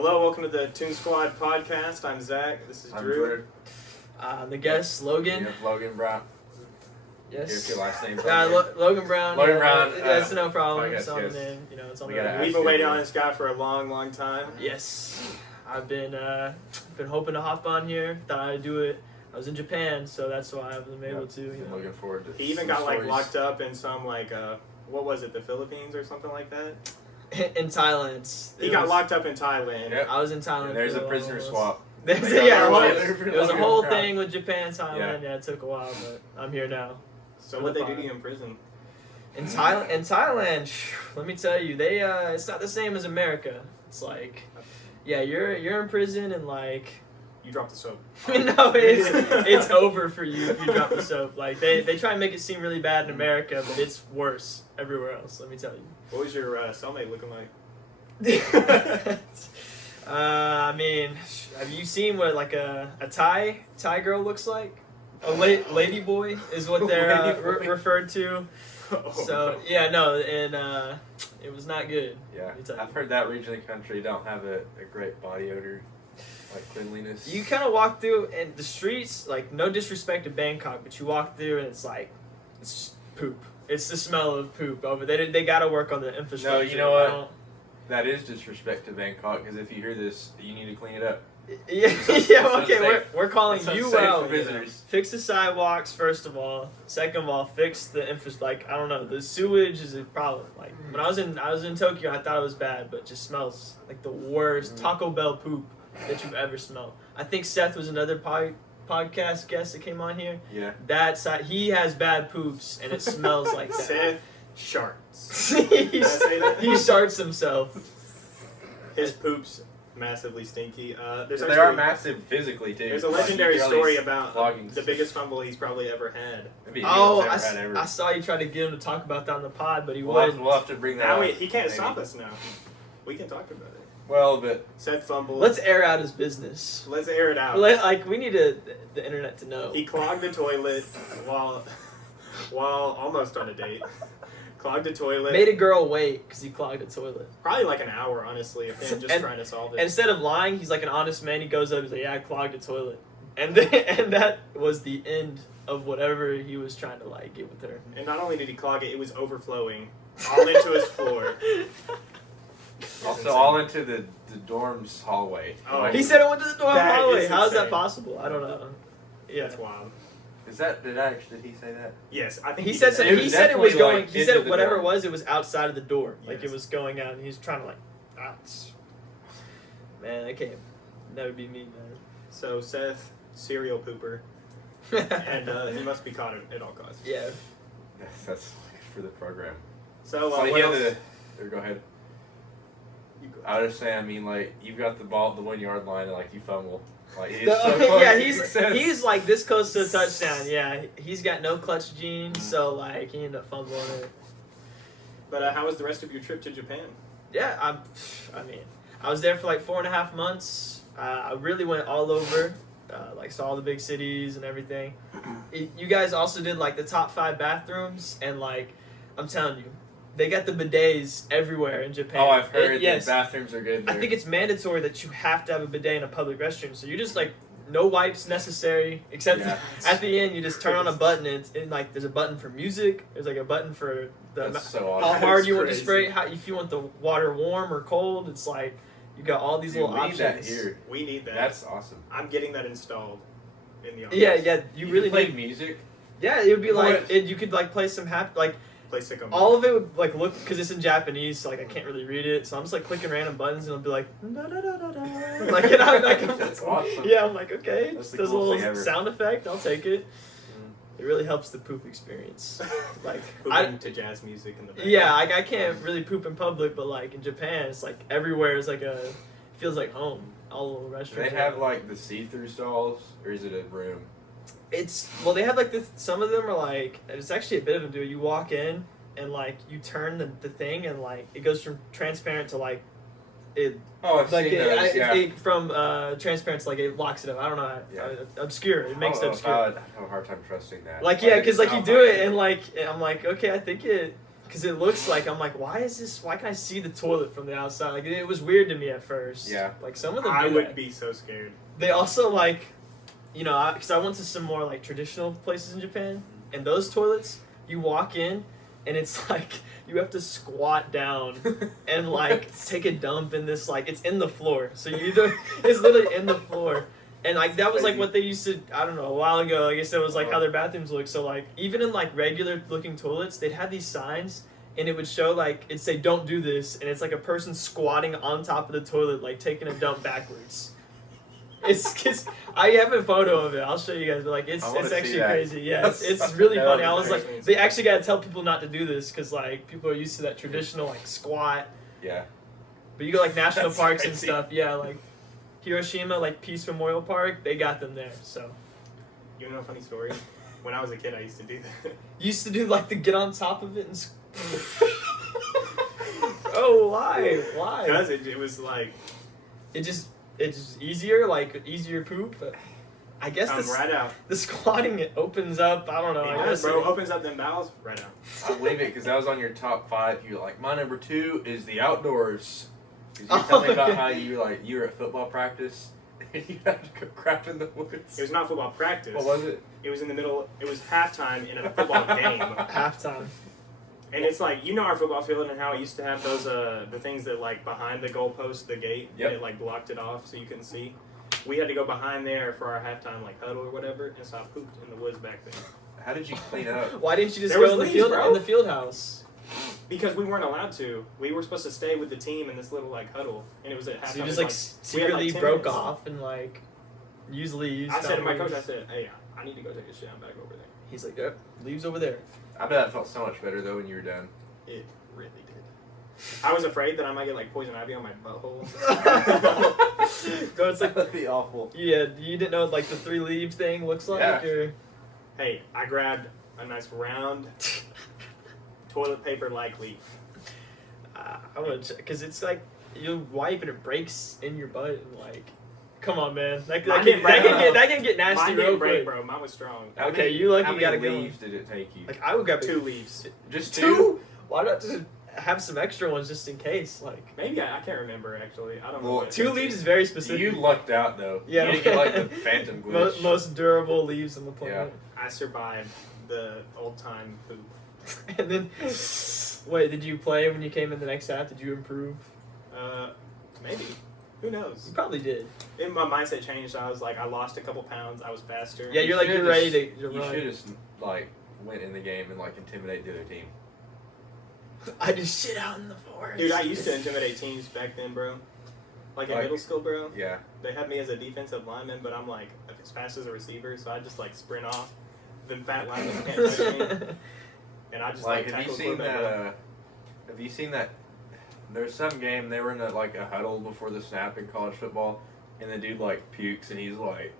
Hello, welcome to the Toon Squad podcast. I'm Zach. This is Drew. The guest, Logan. Yeah, Logan Brown. Yes. Here's your last name. Logan Brown. Logan Brown. That's no problem. Yes, It's on yes. the name. You know, it's on We the gotta name. We've been waiting on this guy for a long, long time. Yes. I've been hoping to hop on here. Thought I'd do it. I was in Japan, so that's why I wasn't able to. You know. Looking forward to. He even some got like stories. locked up in some what was it, the Philippines or something like that? In Thailand. He got locked up in Thailand. Yep. I was in Thailand. And there's for a prisoner almost- swap. There's, They got yeah, locked it was a whole thing with Japan, Thailand. Yeah, it took a while, but I'm here now. So what they do to you in prison? In Thailand, let me tell you, they it's not the same as America. It's like, yeah, you're in prison and like, You dropped the soap. no, it's over for you if you drop the soap. Like they try and make it seem really bad in America, but it's worse everywhere else. Let me tell you. What was your cellmate looking like? I mean, have you seen what like a Thai girl looks like? A lady boy is what they're referred to. Oh, So yeah, no, and it was not good. Yeah, Let me tell you. I've heard that region of the country don't have a great body odor, like cleanliness. You kind of walk through and the streets, like no disrespect to Bangkok, but you walk through and it's like it's just poop. It's the smell of poop over. They got to work on the infrastructure. No, you know what? That is disrespect to Bangkok, because if you hear this, you need to clean it up. Yeah, It's yeah. unsafe. Okay, we're calling It's you unsafe out. for visitors. Fix the sidewalks first of all. Second of all, fix the infrastructure. Like I don't know, the sewage is a problem. Like when I was in Tokyo, I thought it was bad, but it just smells like the worst Taco Bell poop that you've ever smelled. I think Seth was another podcast guest that came on here. Yeah. That side, he has bad poops and it smells like that. Seth Sharts. He's- Did I say that? he sharts himself. His poops massively stinky. There's They actually- are massive physically too. There's a Like, legendary you can story at least about flogging. the biggest fumble he's probably ever had. Maybe Oh, ever had ever. I saw you try to get him to talk about that on the pod, but he We'll have, wouldn't. we'll have to bring that Now up. he can't maybe. stop us now. We can talk about it. Well, but Said fumble. Let's air out his business. Let's air it out. Like we need the internet to know. He clogged the toilet while almost on a date. Clogged the toilet. Made a girl wait because he clogged a toilet. Probably like an hour, honestly, of him just And- trying to solve it. And instead of lying, he's like an honest man. He goes up, he's like, "Yeah, I clogged a toilet," and that was the end of whatever he was trying to like get with her. And not only did he clog it, it was overflowing all into his floor. also insane. all into the dorm's hallway. Oh. Like, He said it went to the door That hallway. is How is that insane. possible? I don't know. Yeah. That's wild. Did he say that? Yes, I think He did said that. something. It He was said it was definitely, going. like, He into said the whatever door. it was outside of the door. Like Yes. it was going out, and he's trying to like. Man, I can't. That would be me, So Seth, serial pooper, man. and he must be caught at all costs. Yeah. That's for the program. So, So what he else? had to. Go ahead. You go. I was just saying. I mean, like you've got the ball at the 1 yard line, and like you fumble. Like it's The- so close yeah, to he's success. like this close to a touchdown. Yeah, he's got no clutch genes, so like he ended up fumbling it. But how was the rest of your trip to Japan? Yeah, I mean, I was there for like 4.5 months. I really went all over, like saw all the big cities and everything. You guys also did like the top 5 bathrooms, and like I'm telling you, they got the bidets everywhere in Japan. Oh, I've heard Yes, the bathrooms are good. I There. think it's mandatory that you have to have a bidet in a public restroom. So you're just like no wipes necessary, except Yeah. at the end you just turn on a button and like there's a button for music. There's like a button for the That's so how awesome. hard That's you want to crazy. spray. How if you want the water warm or cold. It's like you got all these Dude, little we need that options. here. We need that. That's awesome. I'm getting that installed in the office. Yeah, yeah. You really play need. music. Yeah, it would be like What? you could like play some like Play Sicko all of it would like look because it's in Japanese, so like I can't really read it. So I'm just like clicking random buttons and it'll be like da, da, da, da, da. Like and I'm like That's awesome. yeah, I'm like okay, That's just the does a coolest little thing ever. sound effect. I'll take it. It really helps the poop experience. Like I, Pooping to jazz music in the background. yeah, like I can't really poop in public, but like in Japan, it's like everywhere is like a feels like home. All the Do restaurants. they have like the see-through stalls, or is it a room? It's well, they have like some of them are like it's actually a bit of a do. You walk in and like you turn the thing and like it goes from transparent to like it Oh, I've like seen those. Yeah. from transparent to like it locks it up. I don't know. Yeah. Obscure. It makes it Oh, obscure. I have a hard time trusting that. Like yeah, because like it's you not do it fine. and like I'm like okay, I think it because it looks like I'm like, why can I see the toilet from the outside? Like it was weird to me at first. Yeah. Like some of them. I do would that. be so scared. They also like, you know, because I went to some more like traditional places in Japan, and those toilets, you walk in, and it's like you have to squat down and like take a dump in this like it's in the floor. So you either it's literally in the floor. And like that was like what they used to I don't know a while ago. I guess that was like how their bathrooms look. So like even in like regular looking toilets, they'd have these signs, and it would show like it'd say "Don't do this," and it's like a person squatting on top of the toilet, like taking a dump backwards. It's I have a photo of it. I'll show you guys. But like it's I wanna see actually that. crazy. Yeah, it's really That funny. would I be was like, crazy. they actually got to tell people not to do this because like people are used to that traditional like squat. Yeah. But you go like national That's parks and crazy. stuff. Yeah, like Hiroshima, like Peace Memorial Park, they got them there. So You know a funny story? When I was a kid, I used to do that. used to do like the get on top of it and. Oh, why? Why? Because it was like, It's just easier, like easier poop. But I guess come this, right out. the squatting it opens up. I don't know. It I does, guess bro. Opens up them bowels, right out. I believe it because that was on your top 5. You were like, my number 2 is the outdoors. 'Cause you Oh, tell me about yeah. how you were at football practice and you had to go crap in the woods. It was not football practice. What was it? It was in the middle. It was halftime in a football game. halftime. And it's like, you know our football field and how it used to have those the things that like behind the goalpost, the gate, Yep. and it like blocked it off so you couldn't see. We had to go behind there for our halftime like huddle or whatever, and so I pooped in the woods back there How did you clean up? Why didn't you just There go was in the leaves, field bro. in the field house? because we weren't allowed to. We were supposed to stay with the team in this little like huddle, and it was at halftime. So you It just was, like we had, like, secretly 10 broke minutes. off and like usually used. I said to my coach, I said, "Hey, I need to go take a shit. I'm back over there." He's like, yep, leaves over there. I bet it felt so much better though when you were done. It really did. I was afraid that I might get like poison ivy on my butthole. Go, it's like That'd be awful. yeah, you didn't know what like the 3 leaves thing looks like, Yeah. or Hey, I grabbed a nice round toilet paper like leaf. I would because it's like you wipe and it breaks in your butt and like, come on, man, that Mine can didn't break, that can get nasty Mine real didn't break, quick. bro. Mine was strong. How Okay, many- you lucky how you many gotta go. leaves did it take you? Like I would grab 2 leaves. Just 2. Why not just have some extra ones just in case? Like Maybe I can't remember actually. I don't know. Well, what it 2 is. leaves is very So specific. you lucked out though. Yeah. You didn't get like the phantom glitch. Most durable leaves on the planet. I survived the old time poop. And then, wait, did you play when you came in the next half? Did you improve? Maybe. Who knows? You probably did. In my mindset changed. I was like, I lost a couple pounds. I was faster. Yeah, you're like should've you're ready just- to You run. should have like went in the game and like intimidate the other team. I just shit out in the forest. Dude, I used to intimidate teams back then, bro. Like in Like- middle school, bro. Yeah. They had me as a defensive lineman, but I'm like as fast as a receiver, so I just like sprint off. Them fat linemen can't touch me, and I just like, Like, have you tackle seen quarterback, that? bro. Have you seen that? There's some game they were in a huddle before the snap in college football, and the dude like pukes and he's like,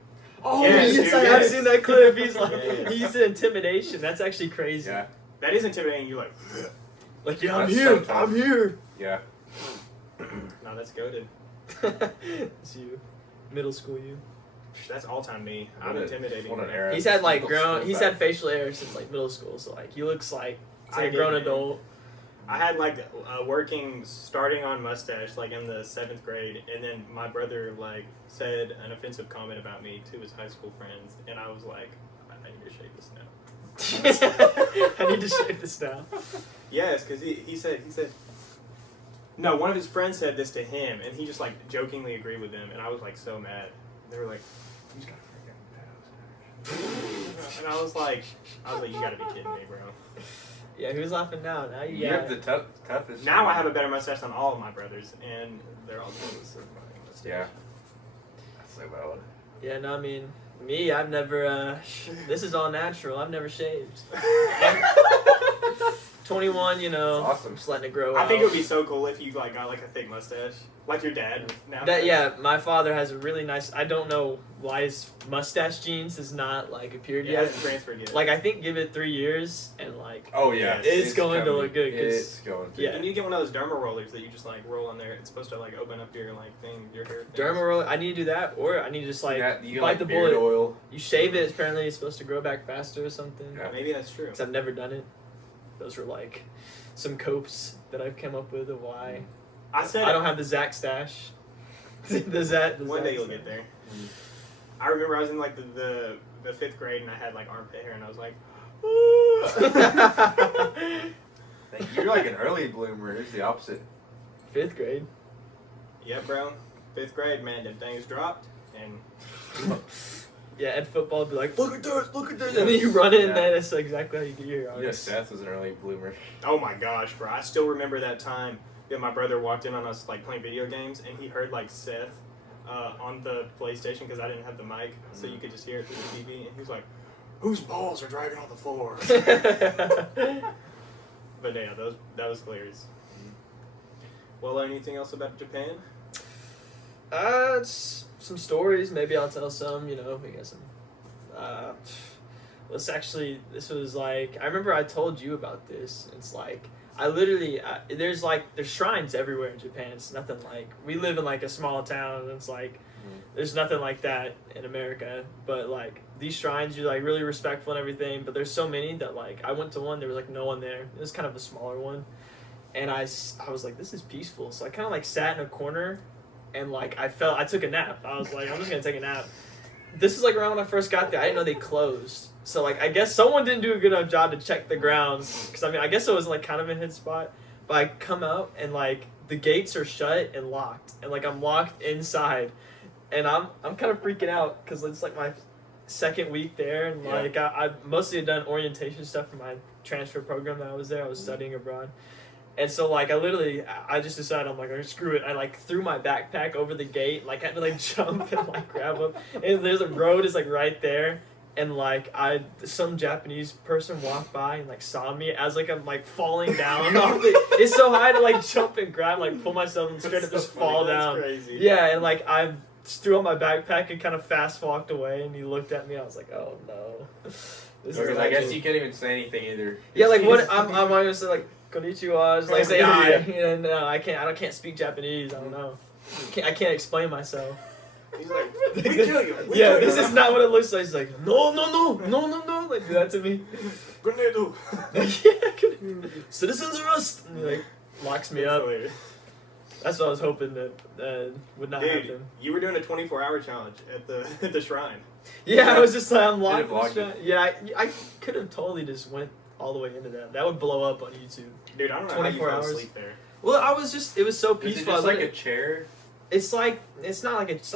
Oh Yes, yes, dude, I have yes. seen that clip. He's like, Yes. he's intimidation. That's actually crazy. yeah, That is intimidating. You're like, Like, yeah, I'm That's here. so tough. I'm here. yeah. no, that's goated. It's you, middle school you. That's all time me. What I'm a- intimidating. what an bro. era. He's had like Middle grown. school He's back. had facial hair since like middle school. So like he looks like he's I like a grown did, man. adult. I had like working starting on mustache like in the 7th grade, and then my brother like said an offensive comment about me to his high school friends, and I was like, I need to shave this now. I need to shave this now. Yes, because he said no, one of his friends said this to him, and he just like jokingly agreed with them, and I was like so mad. They were like, He's got a freaking mustache. and I was like, you gotta be kidding me, bro. Yeah, who's laughing now? Now you You got have the toughest. Now I have a better mustache than all of my brothers, and they're all doing this mustache. Yeah. That's so valid. Yeah, no, I mean, me, I've never, this is all natural. I've never shaved. 21, you know, That's awesome. just letting it grow I out. think it would be so cool if you like got like a thick mustache, like your dad now. That, yeah, my father has a really nice, I don't know why his mustache genes has not, like, appeared yeah, yet. it's transferred yet. Like, I think give it 3 years, and, like, Oh yeah, It's going to coming. look good, 'cause- It's going to. yeah. you need to get one of those derma rollers that you just like roll on there. It's supposed to like open up your like thing, your hair. things. derma roll, I need to do that, or I need to just, like, You get, bite like the beard bullet. oil. You shave it, apparently it's supposed to grow back faster or something. Yeah. Maybe that's true. Because I've never done it. Those were, like, some copes that I've come up with of why I said I don't have the Zach stash. the one Zach day you'll stash. get there. I remember I was in like the 5th grade and I had like armpit hair and I was like, You're like an early bloomer. It's the opposite. 5th grade. yeah, bro. 5th grade, man, them things dropped and Yeah, at football, be like, look at this, and then you run it, and Yeah. then that's exactly how you do your arms. Yeah, Seth was an early bloomer. oh my gosh, bro. I still remember that time that my brother walked in on us like playing video games and he heard like Seth on the PlayStation because I didn't have the mic, so you could just hear it through the TV, and he was like, whose balls are dragging on the floor? But yeah, that was hilarious. Well, anything else about Japan? It's some stories. Maybe I'll tell some. You know, we got some. This was like, I remember I told you about this. It's like, there's shrines everywhere in Japan. It's nothing like, we live in like a small town, and it's like, there's nothing like that in America. But like, these shrines, you're like really respectful and everything, but there's so many that like, I went to one, there was like no one there. It was kind of a smaller one. And I was like, this is peaceful. So I kind of like sat in a corner and like, I took a nap. I was like, I'm just going to take a nap. This is like around when I first got there. I didn't know they closed. So like, I guess someone didn't do a good enough job to check the grounds. Cause I mean, I guess it was like kind of a hidden spot, but I come out and like the gates are shut and locked, and like I'm locked inside, and I'm kind of freaking out cause it's like my second week there, and like I mostly had done orientation stuff for my transfer program that I was there. I was studying abroad. And so, like, I just decided, I'm like, oh, screw it. I, like, threw my backpack over the gate, like, had to, like, jump and, like, grab them. And there's a road is, like, right there. And, like, some Japanese person walked by and, like, saw me as, like, I'm, like, falling down off the, it's so high to, like, jump and grab, like, pull myself and straight up just fall down. Crazy. Yeah, and, like, I just threw on my backpack and kind of fast walked away. And he looked at me. I was like, oh, no. Because I guess you can't even say anything either. Yeah, like, what, I'm going to say, like, konnichiwa, just like say Yeah. hi. You know, no, I can't speak Japanese. I don't know. I can't explain myself. He's like, we kill you. We Yeah, kill this you. is not what it looks like. He's like, no, like do that to me. Grenade. Yeah, citizens arrest. And he like locks me up. Hilarious. That's what I was hoping that would not Dude, happen. you were doing a 24-hour challenge at the shrine. Yeah, I was just like, I'm locked. Did it block you? Yeah, I could have totally just went all the way into that. That would blow up on YouTube. Dude, I don't know how you 24 fell hours. asleep there. Well, it was so Is it peaceful. just I like lit- a chair? It's not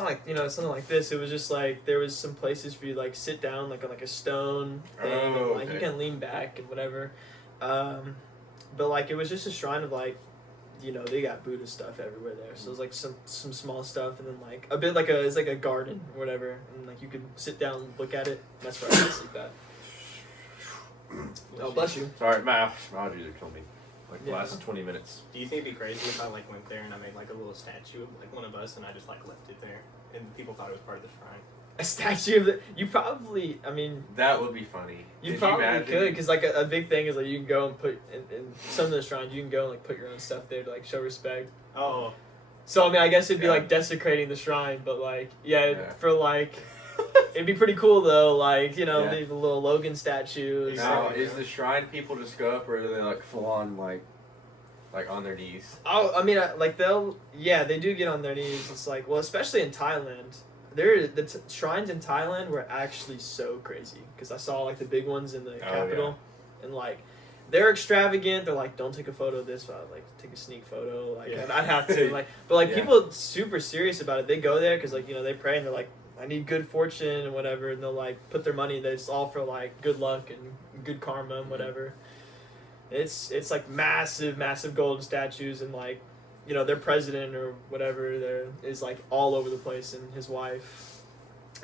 like you know, something like this. It was just like there was some places for you to like sit down like on like a stone thing, and Oh, like you okay. can lean back and whatever. But like it was just a shrine of like, you know, they got Buddha stuff everywhere there. So it was like some small stuff, and then like a bit like it's like a garden or whatever, and like you could sit down and look at it. And that's where I fell asleep at. Oh, bless you. Sorry, my allergies are killing me. Like the Yeah. last 20 minutes. Do you think it'd be crazy if I like went there and I made like a little statue of like one of us and I just like left it there and people thought it was part of the shrine? A statue of you probably. I mean. That would be funny. You Could probably imagine? could, because like a big thing is like you can go and put in some of the shrines you can go and like put your own stuff there to like show respect. Oh, So I mean I guess it'd be Yeah. like desecrating the shrine, but like Yeah. for like it'd be pretty cool though, like you know Yeah. leave a little Logan statue. Now, Exactly. is the shrine people just go up, or are they like full on like on their knees? Oh, I mean like they do get on their knees. It's like well especially in Thailand. Shrines in Thailand were actually so crazy because I saw like the big ones in the capital, and like they're extravagant. They're like, don't take a photo of this, but I'd like take a sneak photo. Like, Yeah. and I'd have to like, but like Yeah. people super serious about it. They go there because like you know they pray and they're like, I need good fortune and whatever, and they'll like put their money. That's all for like good luck and good karma and whatever. It's like massive golden statues and like. You know, their president or whatever there is like all over the place, and his wife.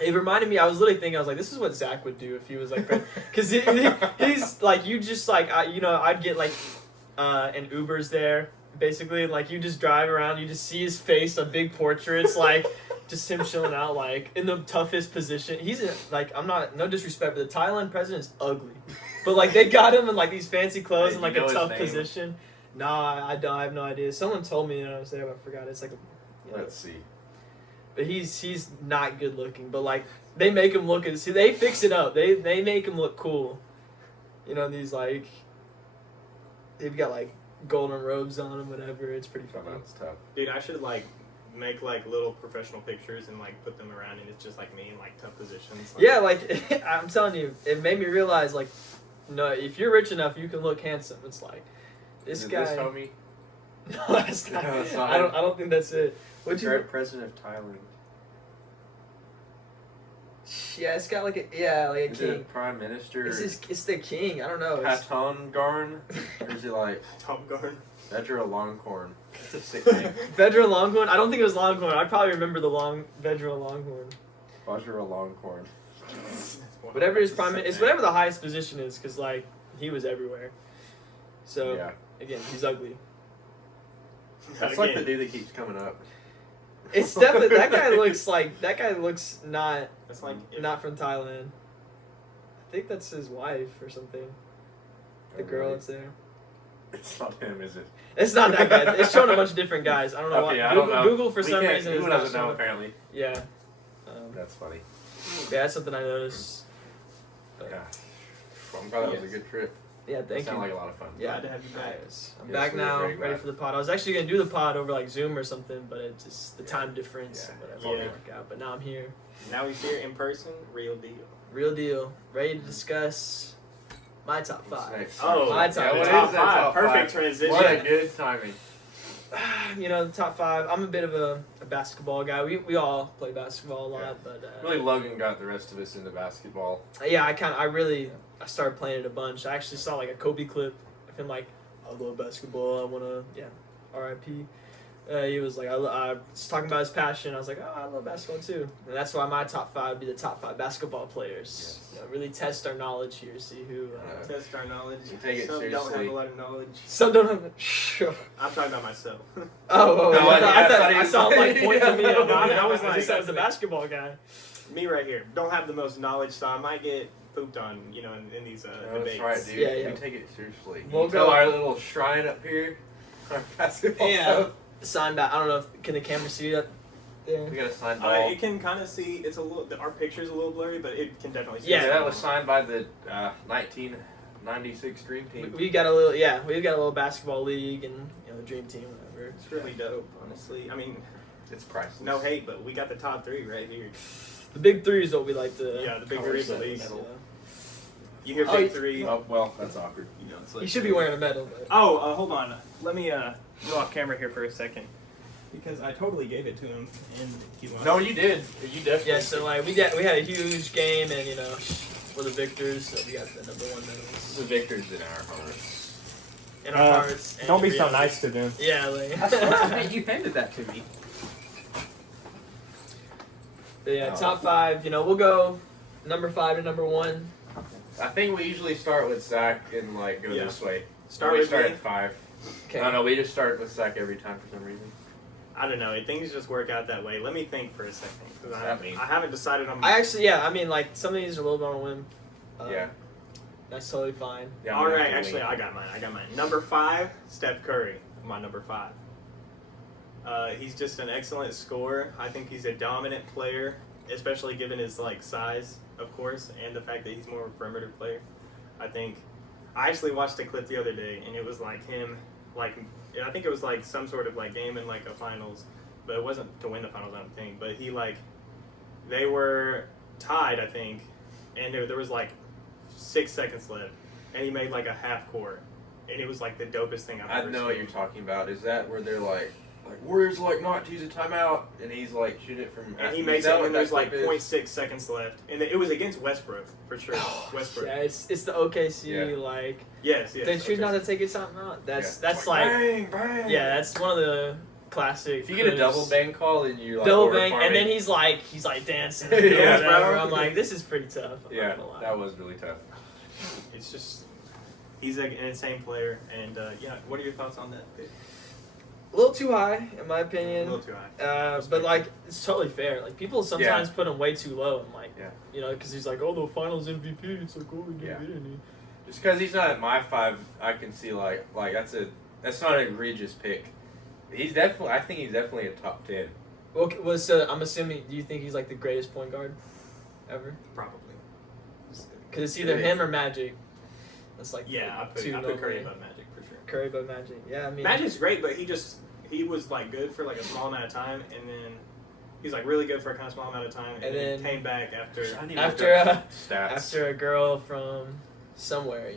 It reminded me. I was literally thinking. I was like, "This is what Zach would do if he was like," because he's like, you just like, I'd get like, an Uber's there basically, and like you just drive around, you just see his face on big portraits, like just him chilling out, like in the toughest position. He's in, like, I'm not no disrespect, but the Thailand president's ugly, but like they got him in like these fancy clothes Hey, and like you a know his tough name? position. No, I don't. I have no idea. Someone told me when I was there, but I forgot. It's like Let's see. but he's not good looking. But like they make him look see they fix it up. They make him look cool. You know these like they've got like golden robes on and whatever. It's pretty Oh, funny. that's tough. Dude, I should like make like little professional pictures and like put them around, and it's just like me in like tough positions. Like, Yeah, like I'm telling you, it made me realize like, no, if you're rich enough, you can look handsome. It's like this Is it guy. This homie? No, that's not. No, it's not. I don't think that's it. What you? Current president of Thailand. Yeah, it's got like a like a Is it a king. prime minister? It's the king. I don't know. It's, Patton Garn? Or is it like Tom Guard. Vedra Longhorn? That's a sick name. Vedra Longhorn. I don't think it was Longhorn. I probably remember the Vedra Longhorn. Vajra Longhorn. Whatever his prime, it's whatever the highest position is, because like he was everywhere. So Yeah. again, he's ugly. That's like the dude that keeps coming up. It's definitely that guy looks not That's like not from Thailand. I think that's his wife or something. The Oh, girl really? that's there. It's not him, is it? It's not that guy. It's showing a bunch of different guys. I don't know Okay, why. I don't know. Google for We some can't- reason is Google not doesn't know showing. apparently. Yeah. That's funny. Yeah, that's something I noticed. Yeah. I'm glad that was a Yes. good trip. Yeah, It thank you. sounded like a lot of fun. Yeah, Glad to have you back. Nice. I'm Yes, back we were now, very ready glad. for the pod. I was actually gonna do the pod over like Zoom or something, but it just the time difference Yeah. and whatever Yeah. didn't work out. But now I'm here, Now he's here in person, real deal. real deal, ready to discuss my top What's five. next? Oh, My top what five. is that top Perfect five? transition. What a good timing. You know, the top five. I'm a bit of a basketball guy. We all play basketball a lot, Yeah. but Really, Logan got the rest of us into basketball. yeah, I started playing it a bunch. I actually saw like a Kobe clip of him like, I love basketball. I wanna R.I.P. He was like, I was talking about his passion. I was like, oh, I love basketball too, and that's why my top five would be the top five basketball players. Yes. You know, really test our knowledge here, see who. Test our knowledge. You take it Some don't have seriously. a lot of knowledge. Some don't have. Sure. I'm talking about myself. Oh, No, I, thought, I thought he I was- saw him like point to me. Yeah, and I I was was like- like, I was the basketball guy. Me right here. Don't have the most knowledge, so I might get pooped on, you know, in these That's debates. right, dude. Yeah, yeah. We take it seriously. We'll You tell go- our little shrine up here, our basketball Yeah. stuff. Sign back. I don't know if can the camera see that there. We got a signed ball. It can kind of see. It's a little. Our picture's a little blurry, but it can definitely see. Yeah, that was signed by the 1996 Dream Team. We got a little, we've got a little basketball league and you know the dream team, whatever. It's really dope, honestly. I mean, It's priceless. no hate, but we got the top three right here. The big three is what we like to. Yeah, the big call three is ourselves, at least. you know. You hear Oh, big you- three. Oh, well, that's awkward. You know, it's You like- should be wearing a medal. But. Oh, hold on. Let me go off camera here for a second. Because I totally gave it to him, and he lost. No, you did. You definitely. Yeah, so like we had a huge game, and you know we're the victors, so we got the number one medals the victors in our hearts. in our hearts. and Don't be so reality. nice to them. Yeah, like. You handed that to me. But yeah, Oh. top five. You know, we'll go number 5 to number 1. I think we usually start with Zach and like go Yeah. this way. Start we with start me. at 5. Okay. No, we just start with Zach every time for some reason. I don't know. Things just work out that way. Let me think for a second. 'Cause What's that mean? I haven't decided on. I actually, I mean, like some of these are a little bit on a whim. Yeah. That's totally fine. Yeah. All I'm gonna right, have to actually, wait. I got mine. Number 5, Steph Curry. My number 5. He's just an excellent scorer. I think he's a dominant player, especially given his like size, of course, and the fact that he's more of a perimeter player. I actually watched a clip the other day, and it was like him, like I think it was like some sort of like game in like a finals, but it wasn't to win the finals, I don't think. But they were tied, I think, and there was like 6 seconds left, and he made like a half court, and it was like the dopest thing I've I ever know seen. what you're talking about. Is that where they're like Warriors like not to use a timeout, and he's like shooting it from. And he is makes that it what when there's that like clip is? 0.6 seconds left, and it was against Westbrook for sure. Westbrook. Yeah, it's the OKC Yeah. like Yes. they choose okay. not to take it something out. That's Yeah. that's like bang, bang. yeah, that's one of the classic. If you get a clips. double bang call, then you're like double over bang, and then farming. he's like dancing. Yeah, yeah, bro. I'm like, this is pretty tough. I'm Yeah, not gonna lie. that was really tough. It's just he's like an insane player, and yeah. What are your thoughts on that? a little too high in my A opinion. little too high. But like it's totally fair. Like people sometimes put him way too low, and like Yeah. you know, because he's like, oh, the Finals MVP. It's like, oh, we didn't Yeah. get any. Just because he's not at my 5, I can see like that's not an egregious pick. He's definitely. I think he's definitely a top 10. Well, I'm assuming. Do you think he's like the greatest point guard ever? Probably. Because it's either Yeah. him or Magic. That's like Yeah, I two put Curry no-brainer. above Magic for sure. Curry above Magic. Yeah, I mean, Magic's great, but he was like good for like a small amount of time, and then he's like really good for a kind of small amount of time, and, then came back after. I need to After, look up stats. after a girl from somewhere,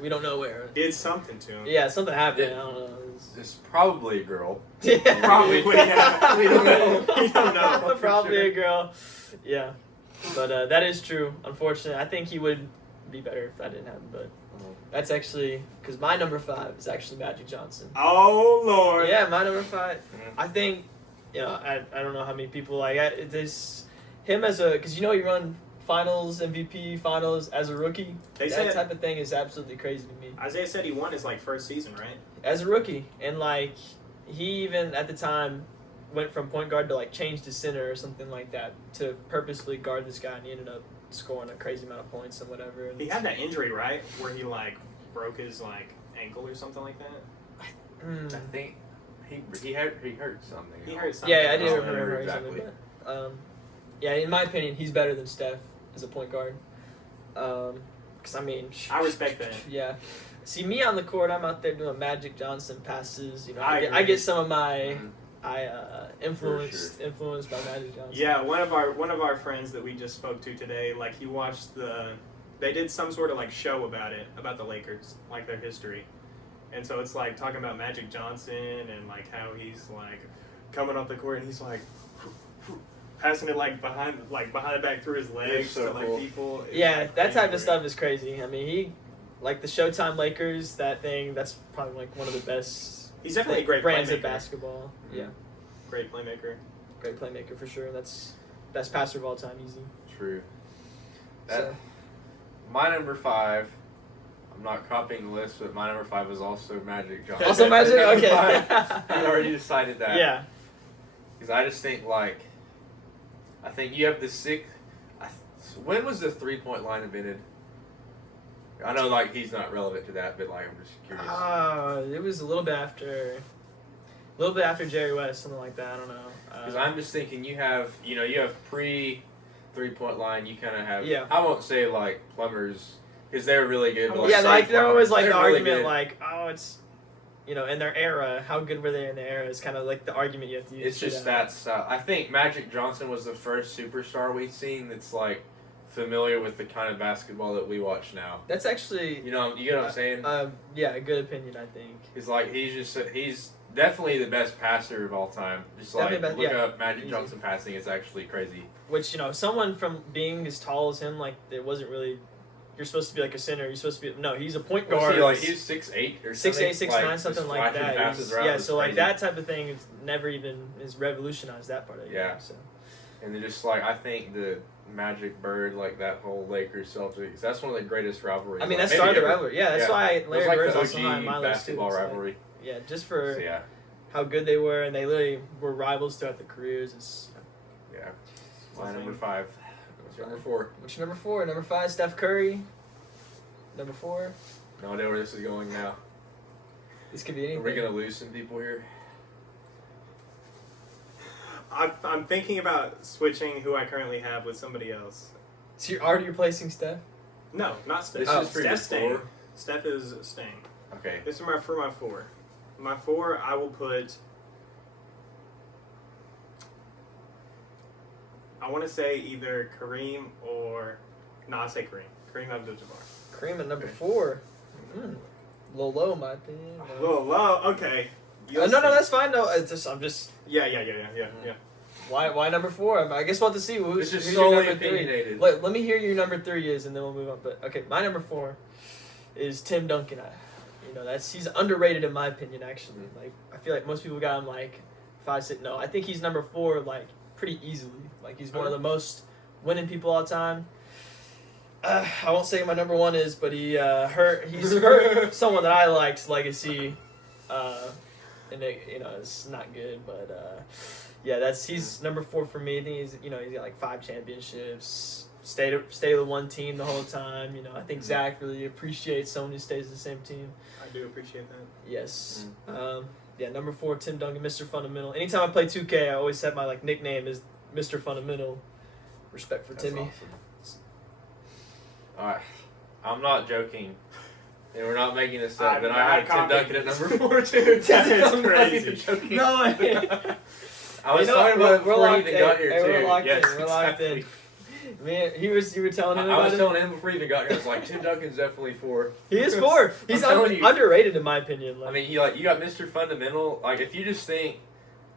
we don't know where. Did something to him. Yeah, something happened. I don't know. It's probably a girl. Probably. Yeah. We don't know. We don't know. for Probably sure. a girl. Yeah, but that is true. Unfortunately, I think he would be better if that didn't happen. But that's actually because my number 5 is actually Magic Johnson. Oh Lord. Yeah, my number 5. Mhm. I think, I don't know how many people this him as because he run finals MVP finals as a rookie. They That said type of thing is absolutely crazy to me. Isaiah said he won his like first season, right? As a rookie, and like he even at the time went from point guard to like change to center or something like that to purposely guard this guy, and he ended up scoring a crazy amount of points and whatever. And He had that injury, right, where he like broke his like ankle or something like that. Mm. I think he hurt something. He hurt something. Yeah, I do don't remember remember exactly. exactly. But, yeah, in my opinion, he's better than Steph as a point guard. Because I mean, I respect that. yeah. See me on the court, I'm out there doing Magic Johnson passes. I I agree. get some of my Mhm. influenced by Magic Johnson. Yeah, one of our friends that we just spoke to today, like he watched they did some sort of like show about the Lakers, like their history. And so it's like talking about Magic Johnson and like how he's like coming off the court and he's like passing it like behind the back through his legs so to like cool. people. It's, Yeah, like, that type crazy. of stuff is crazy. I mean, like the Showtime Lakers, that's probably like one of the best He's definitely a great brands playmaker. of basketball. Mhm. Yeah, Great playmaker. great playmaker for sure. That's best passer of all time, easy. True. So, My number 5. I'm not copying the list, but my number 5 is also Magic Johnson. Also Magic? Number Okay. 5, I already decided that. yeah, Because I just think I think you have the when was the 3-point line invented? I know he's not relevant to that, but I'm just curious. it was a little bit after Jerry West, something like that. I don't know. Because I'm just thinking you have pre 3-point line. You kind of have. Yeah. I won't say plumbers because they're really good. But yeah, safe they're always like they're the really argument, good. like, oh, it's in their era. How good were they in their era? Is kind of like the argument you have to use. It's just that style. I think Magic Johnson was the first superstar we've seen that's familiar with the kind of basketball that we watch now. That's actually. You know what I'm saying? Yeah, a good opinion, I think. He's definitely the best passer of all time. Just Definitely look yeah. up Magic Easy. Johnson passing. It's actually crazy. Which someone from being as tall as him, like it wasn't really. You're supposed to be like a center. You're supposed to be no. He's a point guard. He's 6'8" or 6'8", something. 6'9", something just like flashing that. passes around. Yeah, It's so crazy. that type of thing is never even is revolutionized that part of the Yeah. game. So And then just I think the Magic Bird, that whole Lakers Celtics, that's one of the greatest rivalries. I mean, that maybe started the ever. rivalry. Yeah, that's Yeah. why It was Larry Bird's the also high on my OG list too. basketball It's like- rivalry. yeah, just for So, yeah, how good they were, and they literally were rivals throughout the careers. It's, yeah. My number 5. What's your number 4? what's your number 4? Number 5, Steph Curry. Number 4. No idea where this is going now. This could be Are anything. we gonna lose some people here? I'm thinking about switching who I currently have with somebody else. So you're already replacing Steph? No, not Steph. This Oh, is for your Steph's staying. 4. Steph is staying. Okay. This is for my 4. My 4, I will put. I want to say either Kareem or I'll say Kareem. Kareem Abdul-Jabbar. Kareem at number Okay. 4. Low, low, in my opinion. Low. Okay. No, that's fine. No, it's just, I'm just. Yeah. Why number 4? I guess we'll have to see who's This is your solely number 3. opinionated. Let me hear your number 3 is, and then we'll move on. But okay, my number 4 is Tim Duncan. He's underrated in my opinion. Actually, I feel like most people got him 5, 6. No, I think he's number 4 pretty easily. He's one of the most winning people all time. I won't say my number 1 is, but he's hurt someone that I like's legacy, and it's not good. But yeah, he's number 4 for me. I think he's got 5 championships. Stayed with the one team the whole time. I think Zach really appreciates someone who stays the same team. I do appreciate that. Yes. Yeah, number 4, Tim Duncan, Mr. Fundamental. Anytime I play 2K, I always set my nickname as Mr. Fundamental. Respect for That's Timmy. awesome. Alright. I'm not joking. And we're not making this I'm up, but not I had Tim Duncan at number 4 too. That is I'm not crazy. even joking. No way. I was You know, talking about it we're before he locked even got in. here Hey, too. we're locked Yes, in. We're locked in. exactly. Man, you were telling him I about was it. telling him before he even got here. I was like, Tim Duncan's definitely 4. He is 4. He's I'm telling you. underrated in my opinion. Like, I mean, you got Mr. Fundamental. Like, if you just think,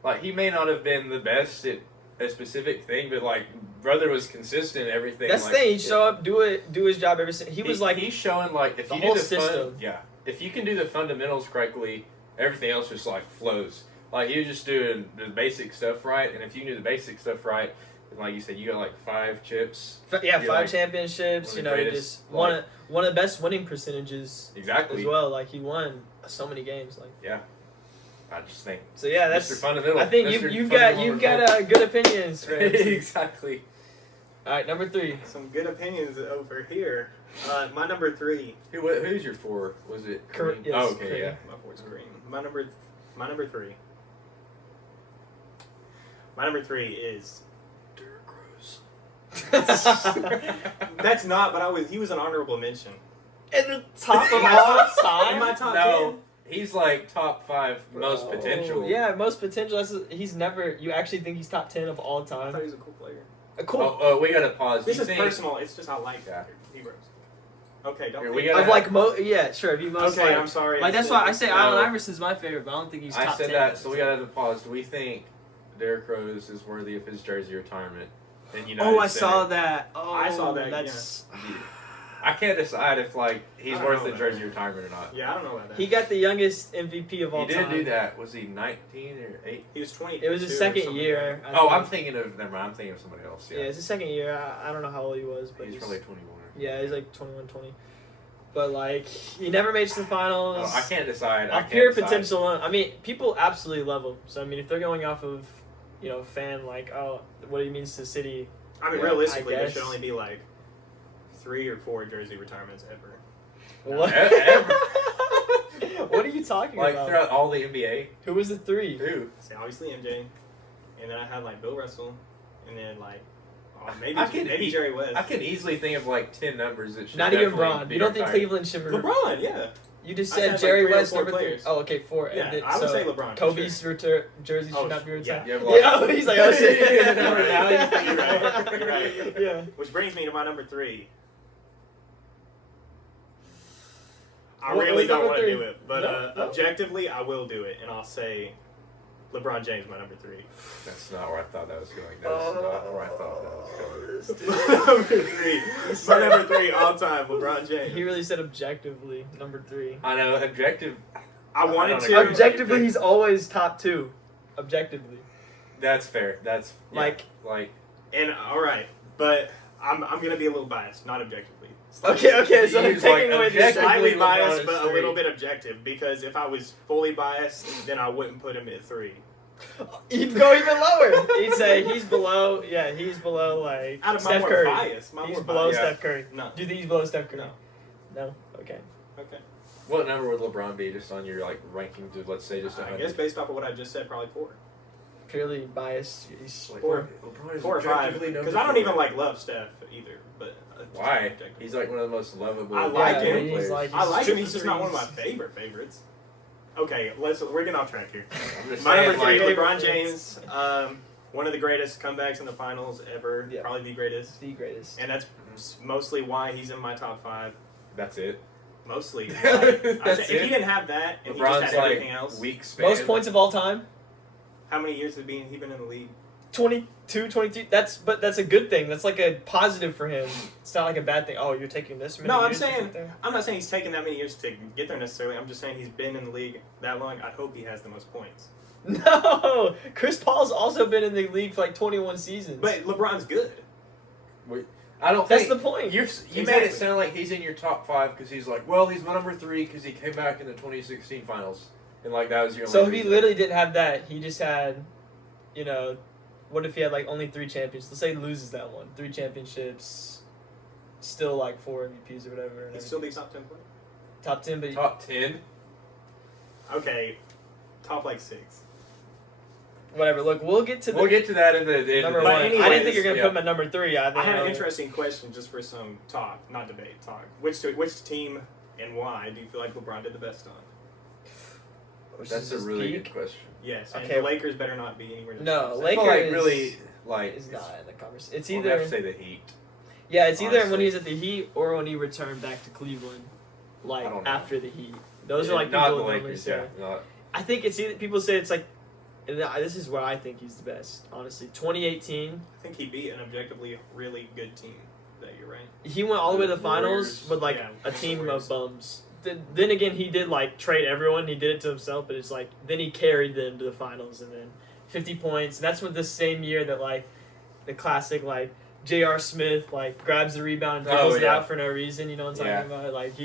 like, he may not have been the best at a specific thing, but like, brother was consistent in everything. that's like, the thing. He'd show up, do his job every single. He was like, he's showing like if the you whole do the system. if you can do the fundamentals correctly, everything else just like flows. Like he was just doing the basic stuff right, and if you do the basic stuff right, and like you said, you got like 5 chips. yeah, You're 5 like championships. one You of know, the he greatest, just like- one of the best winning percentages Exactly. as well. Like he won so many games. Like Yeah. I just think so. Yeah, Mr. that's. Fundamental. I think Mr. you've Fundamental got good opinions, Ramsey. exactly. All right, number 3. Some good opinions over here. My number 3. Who's your 4? Was it Correct, Kareem? yes, Oh, okay, Kareem. yeah. My 4's Green. My number 3. My number 3 is. That's not, but he was an honorable mention. In the top of In my all top- time. in my top No, 10. he's like top 5 most Bro. potential. Yeah, most potential. He's never. You actually think he's top 10 of all I time? thought he was a cool player. Cool. Oh, we gotta pause. This You is think- personal. It's just I like Yeah. Heroes. Okay, don't. Here, think- we gotta Of like yeah, sure. If you most Okay, like, I'm sorry. Like that's why I say No. Allen Iverson's my favorite, but I don't think he's I top said 10. that, so we gotta have to pause. Do we think Derrick Rose is worthy of his jersey retirement? And Oh, I saw that. Oh, I saw that, That's I can't decide if like he's I don't worth know the about jersey that. retirement or not. Yeah, I don't know about that. he got the youngest MVP of all He time. did do that. Was he 19 or 8? He was 20. It was his second year. I Oh, think. I'm thinking of. Never mind. I'm thinking of somebody else. Yeah, Yeah, it's his second year. I don't know how old he was, but he's probably 21. yeah, he's like 21, 20. But like, he never made it to the finals. Oh, I can't decide. I Off can't pure decide. potential. I mean, people absolutely love him. So I mean, if they're going off of, fan like, oh, what he means to the city. I mean, Yeah, realistically, I there guess. should only be like 3 or 4 jersey retirements ever. What? Ever. What are you talking Like about? throughout all the NBA. Who was the 3? Who? So obviously MJ, and then I had like Bill Russell, and then like maybe I can maybe eat- Jerry West. I can easily think of like 10 numbers that should Not even definitely Braun. be You don't think retired. Cleveland should? LeBron, yeah, You just I said said, like, Jerry 3 or West 4 number 3. players. Oh, okay, 4. Yeah, And then, I would so say LeBron. for Kobe's sure. jersey should Oh, not be retired. You have a lot Yeah, he's like, oh shit. Yeah, now you think you're right. right. Yeah. Which brings me to my number 3. I What really was don't number want to 3? do it, but No. objectively, I will do it, and I'll say LeBron James, my number 3. That's not where I thought that was going. That's not where I thought that was going. number 3. My number 3 all time, LeBron James. He really said objectively number 3. I know, objective. I wanted don't to. agree. Objectively, he's always top 2. Objectively, That's fair. That's yeah, like. And all right, but I'm gonna be a little biased, not objectively. Okay, so He's taking like away the objective- Slightly LeBron biased, is but a 3. little bit objective. Because if I was fully biased, then I wouldn't put him at 3. He'd go even lower. He'd say he's below. Yeah, he's below like Out of my Steph more Curry. bias, He's below bias. Steph Curry. No. Do you think he's below Steph Curry? No. No. Okay. Okay. What number would LeBron be just on your like ranking to let's say just I 100? guess based off of what I just said, probably 4. Purely biased. He's Like, 4. LeBron is 4 or 5. objectively number Because I don't 4. even like love Steph either. But Why? objectively. He's like one of the most lovable. I like him. players. He's like- I like him. triple He's just not one of my threes. favorites. Okay, we're getting off track here. I'm just My saying, number 3, like, LeBron James. One of the greatest comebacks in the finals ever. Yeah. Probably the greatest. the greatest. And that's mostly why he's in my top 5. that's it. Mostly. That's If it? he didn't have that and he LeBron's just had everything like else, weak span. Most points of all time. how many years has he been in the league? 22, 23. That's a good thing. That's like a positive for him. It's not like a bad thing. Oh, you're taking this many No, I'm years to saying- get there? I'm not saying he's taken that many years to get there necessarily. I'm just saying he's been in the league that long. I hope he has the most points. No, Chris Paul's also been in the league for like 21 seasons. But LeBron's good. I don't that's think the point. you Exactly. made it sound like he's in your top 5 because he's like, well, he's my number 3 because he came back in the 2016 finals and like that was your. So only if he reason. literally didn't have that, he just had, what if he had like only 3 champions? Let's say he loses that one, 3 championships, still like 4 MVPs or whatever. and He'd still be everything. top 10 player. Top 10, but top 10. Okay, top like 6. whatever. Look, we'll get to the We'll get to that in the number the- one. But I didn't anyways, think you're gonna yeah. put him at number 3. I had an interesting question just for some talk, not debate, talk. Which team And why do you feel like LeBron did the best on? Which That's is a his really peak. good question. Yes, and Okay. the Lakers better not be anywhere near No, the top I six. feel like Lakers really like It's not in the conversation. It's Well, I either have to say the Heat. yeah, it's either when honestly. he's at the Heat or when he returned back to Cleveland, like I don't know. after the Heat. Those are Yeah, like not people the normally Lakers. say. Yeah, not, I think it's either people say it's like, and this is where I think he's the best. Honestly, 2018, I think he beat an objectively really good team that year, right? he went all the way to the finals Warriors. with like Yeah, a team Warriors. of bums. Then again, he did like trade everyone. He did it to himself, but it's like then he carried them to the finals and then 50 points. And that's what the same year that like the classic like J.R. Smith like grabs the rebound and dribbles it yeah. out for no reason. You know what I'm talking about? Like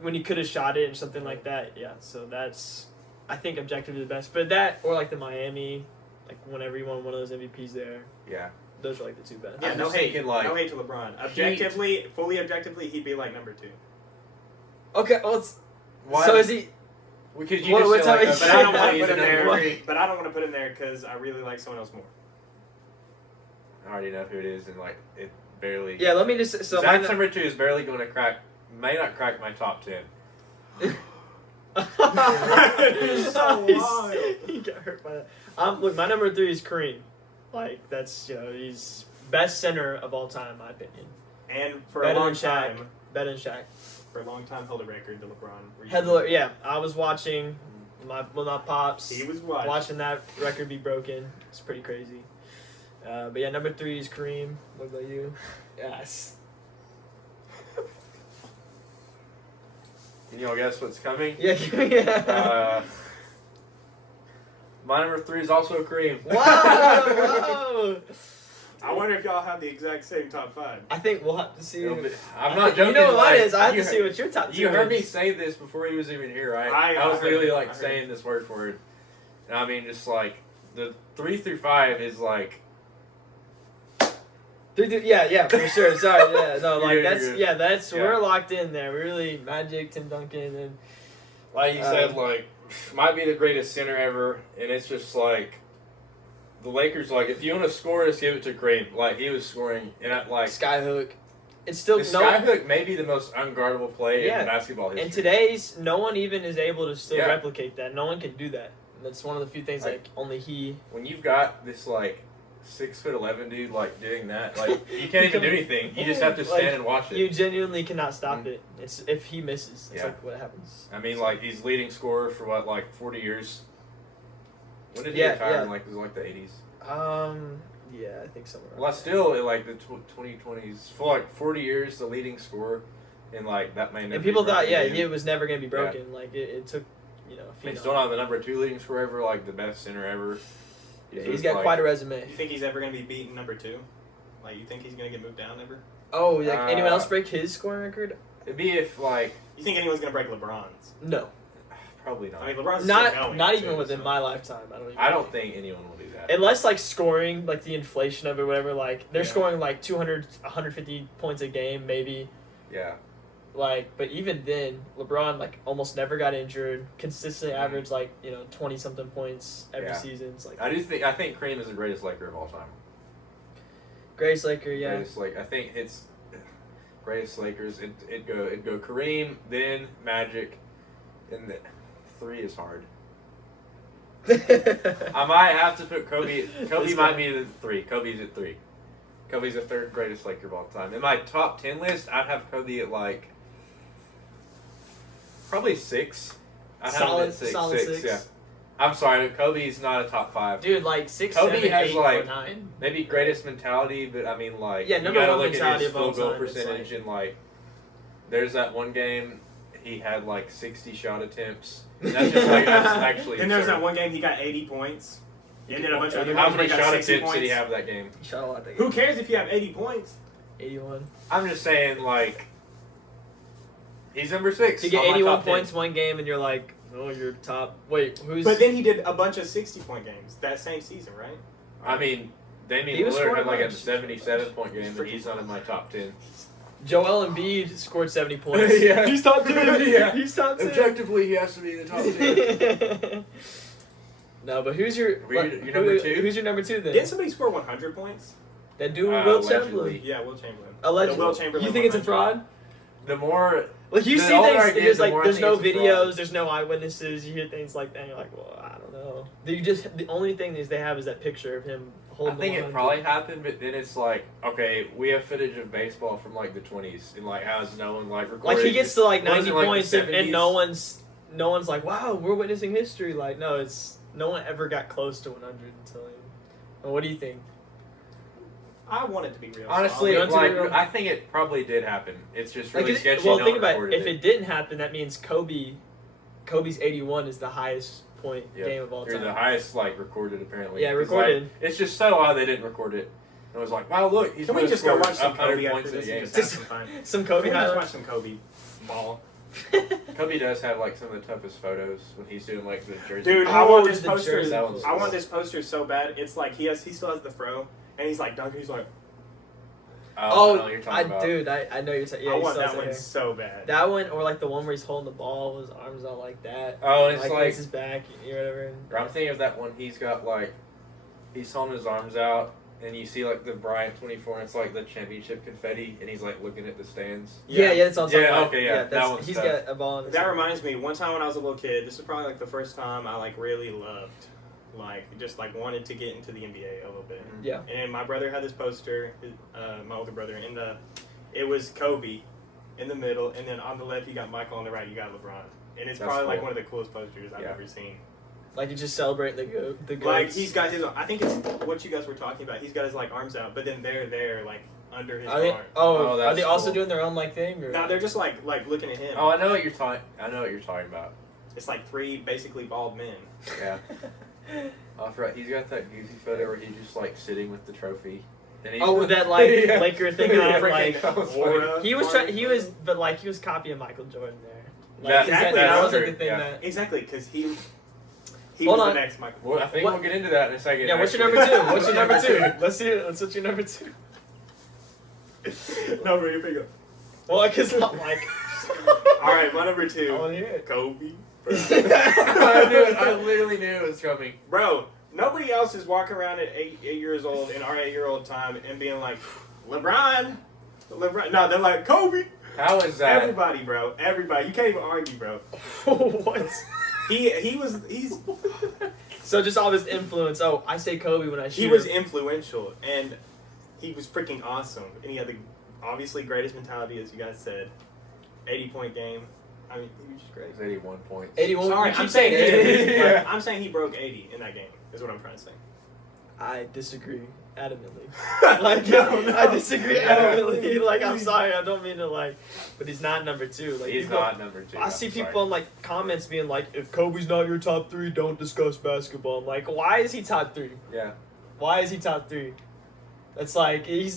when he could have shot it or something like that. Yeah. So that's I think objectively the best. But that or like the Miami, like whenever he won one of those MVPs there, yeah. those are like the two best. Yeah, I'm no just hate. thinking, like, no hate to LeBron. Objectively, fully objectively, he'd be like number 2. Okay. Well, Why? so is he? Because you What- just what said, like, time- But I don't want to he's put him a number there. three. But I don't want to put him there because I really like someone else more. I already know who it is, and like it barely. Yeah. Let me just so Zach my number 2 is barely going to crack. May not crack my top 10. It's so He's- wild. He got hurt by that. Look, my number 3 is Kareem. Like that's he's best center of all time, in my opinion. And for Better a long than Shaq. time, Better than Shaq. for a long time, held a record to LeBron. Headler, yeah. I was watching my pops He was watching. watching that record be broken. It's pretty crazy. But yeah, number 3 is Kareem. What about you? Yes. Can y'all guess what's coming? Yeah. Uh, my number 3 is also Kareem. Wow. I wonder if y'all have the exact same top 5. I think we'll have to see. I'm not joking. You know what like, mine is? I have you to see what your top 2 You heard me is. say this before he was even here, right? I I was heard literally it. I like heard saying this word for word. And I mean, just like the 3 through 5 is like. Yeah, for sure. Sorry, yeah, no, like You're that's good. that's Yeah. we're locked in there. We're really Magic, Tim Duncan, and Like you said, like might be the greatest center ever, and it's just like the Lakers. Like if you want to score, just give it to Kareem. Like he was scoring, and like Skyhook. It's still the skyhook may be the most unguardable play Yeah. in basketball history. and today's no one even is able to still Yeah. replicate that. No one can do that. That's one of the few things Like- like only he. when you've got this like 6'11" dude like doing that, like you can't even do anything. You just have to stand Like, and watch it. You genuinely cannot stop Mhm. it. It's if he misses, that's Yeah. like what happens. I mean, like he's leading scorer for what, like 40 years. When did he Yeah, retire? yeah. In, like was it like the 80s? Yeah, I think somewhere. Well, still in like the 2020s for like 40 years, the leading scorer, and like that may never. And people be broken thought, yeah, again. it was never gonna be broken. Like it took, a I mean, phenom. still not the number 2 leading scorer ever, like the best center ever. Yeah, he's got quite a resume. You think he's ever going to be beaten number 2? Like, you think he's going to get moved down ever? Oh, like anyone Uh, else break his scoring record? It'd be if like You think anyone's going to break LeBron's? No, probably not. I mean, LeBron's not still going, not even too, within so. my lifetime. I don't think anyone will do that. Unless like scoring, like the inflation of it, whatever. Like they're Yeah. scoring like 200, 150 points a game, maybe. Yeah, Like, but even then, LeBron like almost never got injured. Consistently Mhm. averaged like 20 something points every Yeah. season. It's like I think Kareem is the greatest Laker of all time. greatest Laker, yeah. Greatest, like I think it's greatest Lakers. It'd go Kareem, then Magic, and the 3 is hard. I might have to put Kobe. Kobe This might guy. be the 3. Kobe's at 3. Kobe's the 3rd greatest Laker of all time. In my top 10 list, I'd have Kobe at like probably 6. I'd have him Solid- at 6. solid 6, 6. yeah. I'm sorry, Kobe's not a top 5. Dude, like 6, Kobe 7, has, 8, like, or 9. Maybe greatest mentality, but I mean, like, Yeah, you number gotta one look at mentality his of all field goal time, it's percentage and like, there's that one game he had like 60 shot attempts. And that's just like that's actually. Then there's absurd. that one game he got 80 points. And then a bunch of other How games where many he got shot 60 attempts points. did he have that game? He shot a lot that Who game. cares if you have 80 points? 81. I'm just saying, like, he's number 6. So you get on my 81 top 10. points one game, and you're like, oh, you're top. Wait, who's? But then he did a bunch of 60-point games that same season, right? I mean, Damian He was Lillard scoring had like a much. 77-point game, and he's not in my top 10. Joel Embiid scored 70 points. Yeah. He's top 10. Yeah. He's top 10. Objectively, he has to be in the top 10. No, but who's your Your number 2? Who's your number 2 then? Didn't somebody score 100 points? That dude Uh, Will allegedly. Chamberlain. Yeah, Will Chamberlain. Allegedly. The Will Chamberlain You think it's a 100. fraud? The more Like you The see older I things, get, there's the like more I there's think no it's a fraud. videos, there's no eyewitnesses. You hear things like that, and you're like, well, I don't know. The only thing is they have is that picture of him I holding. think the it 100. probably happened, but then it's like, okay, we have footage of baseball from like the 20s, and like how's no one like recorded? Like he gets to like What was 90 it, like, the points, and 70s? no one's like, wow, we're witnessing history. Like no, it's no one ever got close to 100 until him. Well, what do you think? I want it to be real. Honestly, You want to like be real? I think it probably did happen. It's just really Like, sketchy. well, no think one about it. recorded If it didn't happen, that means Kobe's 81 is the highest point Yep. game of all You're time. the highest like recorded apparently. Yeah, 'Cause, recorded. Like, it's just so odd they didn't record it. And it was like, wow, look, he's Can we gonna just go score watch some 100 Kobe after points in a this game. and just have some fun? Some Can Kobe we just watch highlights. some Kobe ball? Kobe does have like some of the toughest photos when he's doing like the jersey. Dude, How I want old this is the poster. jersey? That one's I want cool. this poster so bad. It's like he still has the fro, and he's like dunking. He's like, I Oh, know what you're talking about. dude, I know you're saying. Yeah, I he want still that has one hair. so bad. That one, or like the one where he's holding the ball with his arms out like that. Oh, and it's like like, against his back or whatever. or I'm thinking of that one. He's got like, he's holding his arms out, and you see like the Bryant 24, and it's like the championship confetti, and he's like looking at the stands. Yeah, that's what I'm talking Yeah, about. okay, yeah, that that's, one's he's tough. got a ball in his That hand. reminds me. One time when I was a little kid, this is probably like the first time I like really loved, like just like wanted to get into the NBA a little bit. Yeah. And my brother had this poster, my older brother, and it was Kobe in the middle, and then on the left you got Michael, on the right you got LeBron, and it's That's probably like cool. one of the coolest posters I've Yeah. ever seen. Like you just celebrate the goats. Like he's got his, I think it's what you guys were talking about. He's got his like arms out, but then they're there like under his Are they, arm. Oh, are that's they also cool. doing their own like thing? Or? No, they're just like looking at him. Oh, I know what you're talking. I know what you're talking about. It's like three basically bald men. Yeah. Oh, I forgot. He's got that goofy photo where he's just like sitting with the trophy. And he's Oh, with that like Yeah. Laker thing Yeah, on, freaking like that was aura. funny. he was part trying. of He it. was, but like he was copying Michael Jordan there. Yeah, Like, exactly, That was that's like the thing yeah. that. Exactly, because he Hold was on. the next Michael. Well, I think What- we'll get into that in a second. Yeah, what's your actually. number two? What's your number two? Let's see it. What's your number two? No, bring your finger. Well, because I'm like, All right, my number I two, want to hear it. Kobe. I knew it. I literally knew it was coming. Bro, nobody else is walking around at 8 years old in our 8-year-old time and being like, LeBron. No, they're like Kobe. How is that? Everybody, bro. Everybody. You can't even argue, bro. What? He's So just all this influence. Oh, I say Kobe when I shoot. he was influential and he was freaking awesome. And he had the obviously greatest mentality, as you guys said. 80-point game. I mean, he was just great. It's 81 points. 81. Sorry, you keep I'm saying saying 80. Yeah. I'm saying he broke 80 in that game. Is what I'm trying to say. I disagree adamantly. Like, I disagree Yeah. adamantly. Like, I'm sorry, I don't mean to like, but he's not number two. Like, He's people- not number two. I see people in like comments being like, if Kobe's not your top three, don't discuss basketball. I'm like, why is he top three? Yeah. Why is he top three? It's like he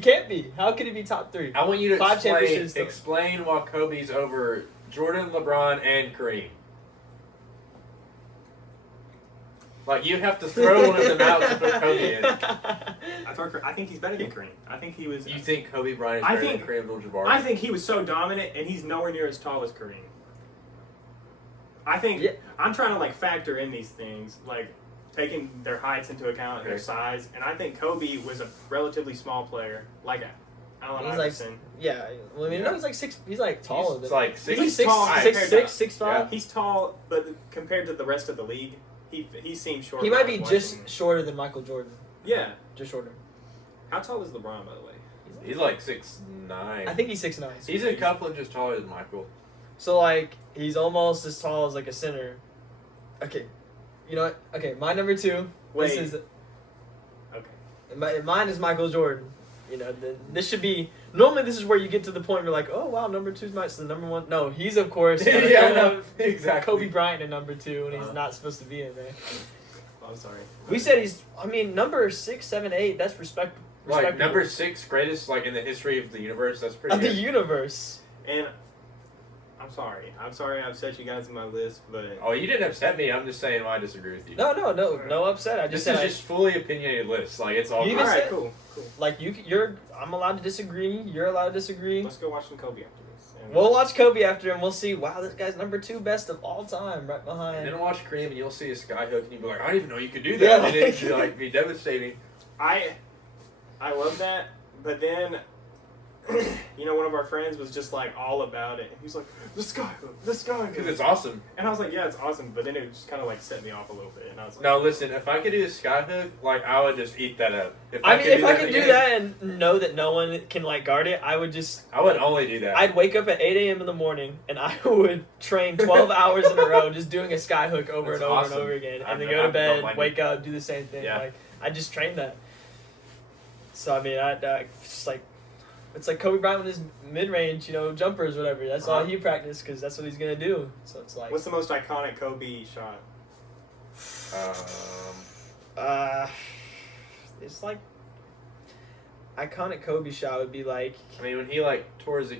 can't be. How could he be top three? I want you to 5 championships, though. explain why Kobe's over Jordan, LeBron, and Kareem. Like, you have to throw one of them out to put Kobe in. I think he's better than Kareem. I think he was. You think Kobe Bryant is I better think- than Kareem Abdul-Jabbar? I think he was so dominant, and he's nowhere near as tall as Kareem. I think Yeah. I'm trying to like factor in these things, like taking their heights into account, their Okay. size, and I think Kobe was a relatively small player, like Allen He's like- Iverson. Yeah, well, I mean, no, he's like six. He's like taller He's than. like He's six. like He's six, tall six, compared six, to- 6'5". He's tall, but compared to the rest of the league, he seems short. He when might I be was just watching. shorter than Michael Jordan. Yeah. Just shorter. How tall is LeBron, by the way? He's like 6'9". I think he's 6'9". He's a couple inches taller than Michael. So like he's almost as tall as like a center. Okay, you know what? Okay, my number two. Wait. This is Okay. mine is Michael Jordan. You know, this should be normally this is where you get to the point where you're like, oh wow, number two's my so number one. No, he's of course Yeah, no, exactly. Kobe Bryant at number two, and he's Uh-huh. not supposed to be in there. I'm sorry. We said he's. I mean, number 6, 7, 8. That's respectable. Like, number 6 greatest, like, in the history of the universe. That's pretty of the good. universe. And I'm sorry. I've set you guys in my list, but Oh, you didn't upset me. I'm just saying why I disagree with you. No upset. I just This said is just fully opinionated list. Like, it's all You all even right, said- cool. like you're. I'm allowed to disagree. You're allowed to disagree. Let's go watch some Kobe after this. And We'll watch Kobe after, and we'll see. Wow, this guy's number 2 best of all time, right And behind. then watch Kareem, and you'll see a skyhook, and you'll be like, I didn't even know you could do that. Yeah, and it'd be, like, be devastating. I love that, but then one of our friends was just like all about it. He was like, the skyhook. Because it's awesome. And I was like, yeah, it's awesome. But then it just kind of like set me off a little bit. And I was like, No, listen, if I could do the skyhook, like, I would just eat that up. If I could do again, that and know that no one can like guard it, I would just. I would only do that. I'd wake up at 8 a.m. in the morning and I would train 12 hours in a row just doing a skyhook over That's and over awesome. and over again, and then I go to don't bed, mind wake up, do the same thing. Yeah. Like I just trained that. So I mean, I just like. It's like Kobe Bryant with his mid-range, jumpers, whatever. That's all he practiced because that's what he's gonna do. So it's like. what's the most iconic Kobe shot? It's like iconic Kobe shot would be like. I mean, when he like tore his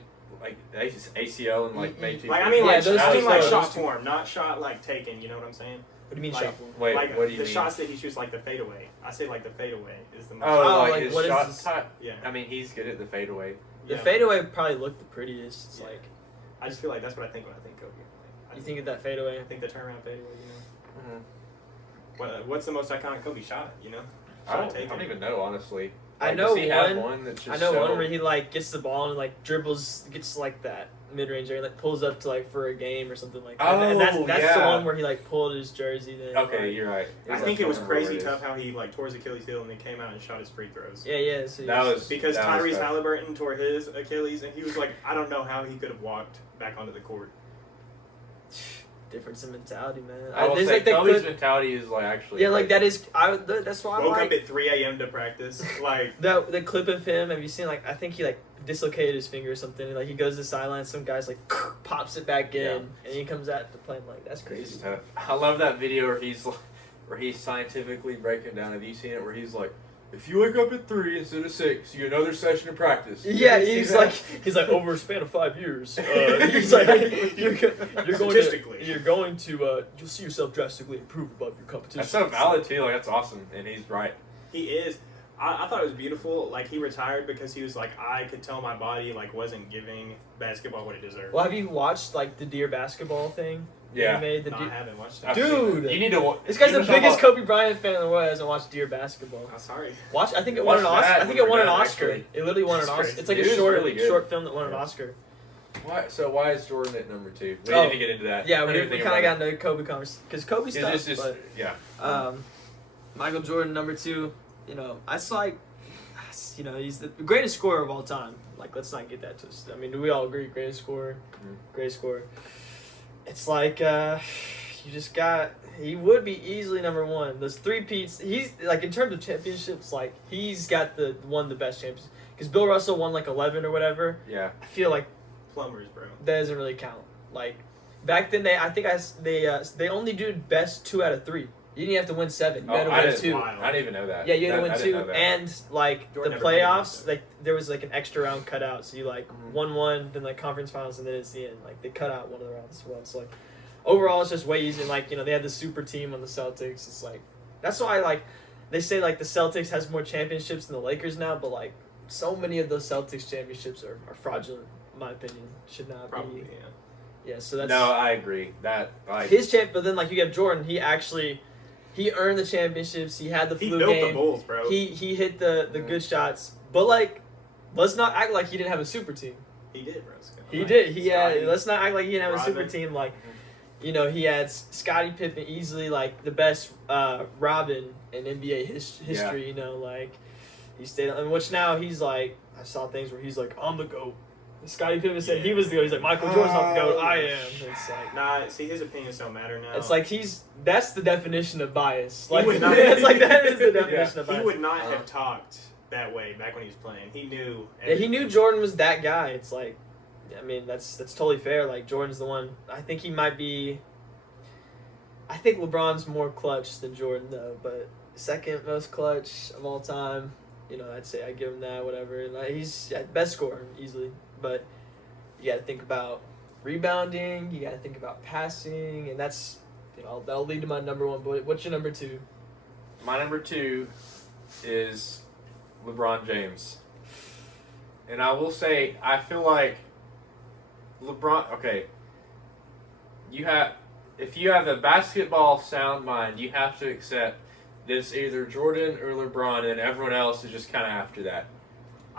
ACL and like made two. Like I mean, Yeah, like those I mean, like two- shot those two- form, not shot like taken. You know what I'm saying? What do you mean Like- shot form? Wait, like what do you the mean? shots that he shoots, like the fadeaway. I say like the fadeaway is the most. Oh, like, like his what is shot this- type. Yeah. I mean, he's good at the fadeaway. The Yeah. fadeaway probably looked the prettiest. It's Yeah. like I just feel like that's what I think when I think Kobe. Like, you think of that fadeaway. I think the turnaround fadeaway. Mm-hmm. What's the most iconic Kobe shot? I don't even know, honestly. I Like, know does he have one- one that's just I know so... one where he like gets the ball and like dribbles, gets like that mid-range area, like pulls up to like for a game or something like that. And that's Oh, the yeah. one where he like pulled his jersey. Then Okay, like, you're right. I think it was don't remember crazy what it tough is. how he like tore his Achilles heel and then came out and shot his free throws. Yeah. So That was Because that was Tyrese tough. Halliburton tore his Achilles and he was like, I don't know how he could have walked back onto the court. difference in mentality, man. I will There's, say like, they Kobe's could- mentality is like actually. yeah, like crazy. that is. That's why I Woke like up at 3 a.m. to practice. Like, the clip of him. Have you seen like I think he like dislocated his finger or something. And, like he goes to the sideline, some guys like pops it back in, Yeah. and he comes out to play. I'm like that's It's crazy. tough. I love that video where he's scientifically breaking down. Have you seen it? Where he's like, if you wake up at 3 instead of 6, you get another session of practice. You Yeah, ever see he's that? like over a span of 5 years. He's like you're Statistically. going to you'll see yourself drastically improve above your competition. That's so valid too. Like that's awesome, and he's right. he is. I thought it was beautiful. Like, he retired because he was like, I could tell my body, like, wasn't giving basketball what it deserved. Well, have you watched like the Dear Basketball thing? Yeah. He made the No, I Dear- haven't watched I've that. seen Dude! that. You need to. This guy's you the know biggest about- Kobe Bryant fan in the world. Hasn't watched Dear Basketball. I'm sorry. Watch. I think it Watch won an Oscar. that I think when it won we're an done, Oscar. actually. It literally won an That's Oscar. crazy. It's like It a is short really good. short film that won an Yeah. Oscar. Why is Jordan at number 2? We Oh, need to get into that. Yeah, I we didn't kind think of about got into Kobe conversation because Kobe it. stuff. It's just but, yeah. Michael Jordan number 2. That's like, he's the greatest scorer of all time. Like, let's not get that twisted. I mean, do we all agree? Greatest scorer, greatest scorer. It's like you just got. He would be easily number 1. Those 3-peats. He's like in terms of championships. Like he's got the best champions. Because Bill Russell won like 11 or whatever. Yeah. I feel like Plumbers, bro. that doesn't really count. Like back then, they only do best 2 out of 3. You didn't have to win 7. You had to I win didn't, 2. Wild. I didn't even know that. Yeah, you had to I win didn't 2, know that. and like Jordan the never played playoffs, against like there was like an extra round cut out. So you like Mhm. won 1, then like conference finals, and then it's the end. Like they cut out one of the rounds as well. So like overall, it's just way easier. And, like they had the super team on the Celtics. It's like that's why like they say like the Celtics has more championships than the Lakers now, but like so many of those Celtics championships are fraudulent. In my opinion, should not Probably, be. yeah. Yeah, so that's No, I agree. That like his champ. But then like you have Jordan. He earned the championships. He had the He flu built game. the Bulls, bro. He hit the good shots, but like, let's not act like he didn't have a super team. He did, bro. He did. He Scottie, had. Let's not act like he didn't have a super Rodman. team. Like, he had Scottie Pippen, easily like the best Robin in NBA history. Like he stayed on, which now he's like. I saw things where he's like, I'm the GOAT. Scottie Pippen said he was the GOAT. He's like, Michael Jordan's not the GOAT. I am. It's like. Nah, see, his opinions don't matter now. It's like that's the definition of bias. Like would not- it's like that is the definition of he bias. would not have talked that way back when he was playing. He knew. Yeah, he knew Jordan was that guy. It's like, I mean, that's totally fair. Like Jordan's the one. I think he might be. I think LeBron's more clutch than Jordan though, but second most clutch of all time. I'd say I give him that. Whatever. Like, he's best scorer easily, but you got to think about rebounding. You got to think about passing, and that's that'll lead to my number 1. But what's your number 2? my number 2 is LeBron James. And I will say, I feel like LeBron. Okay, if you have a basketball sound mind, you have to accept that it's either Jordan or LeBron, and everyone else is just kind of after that.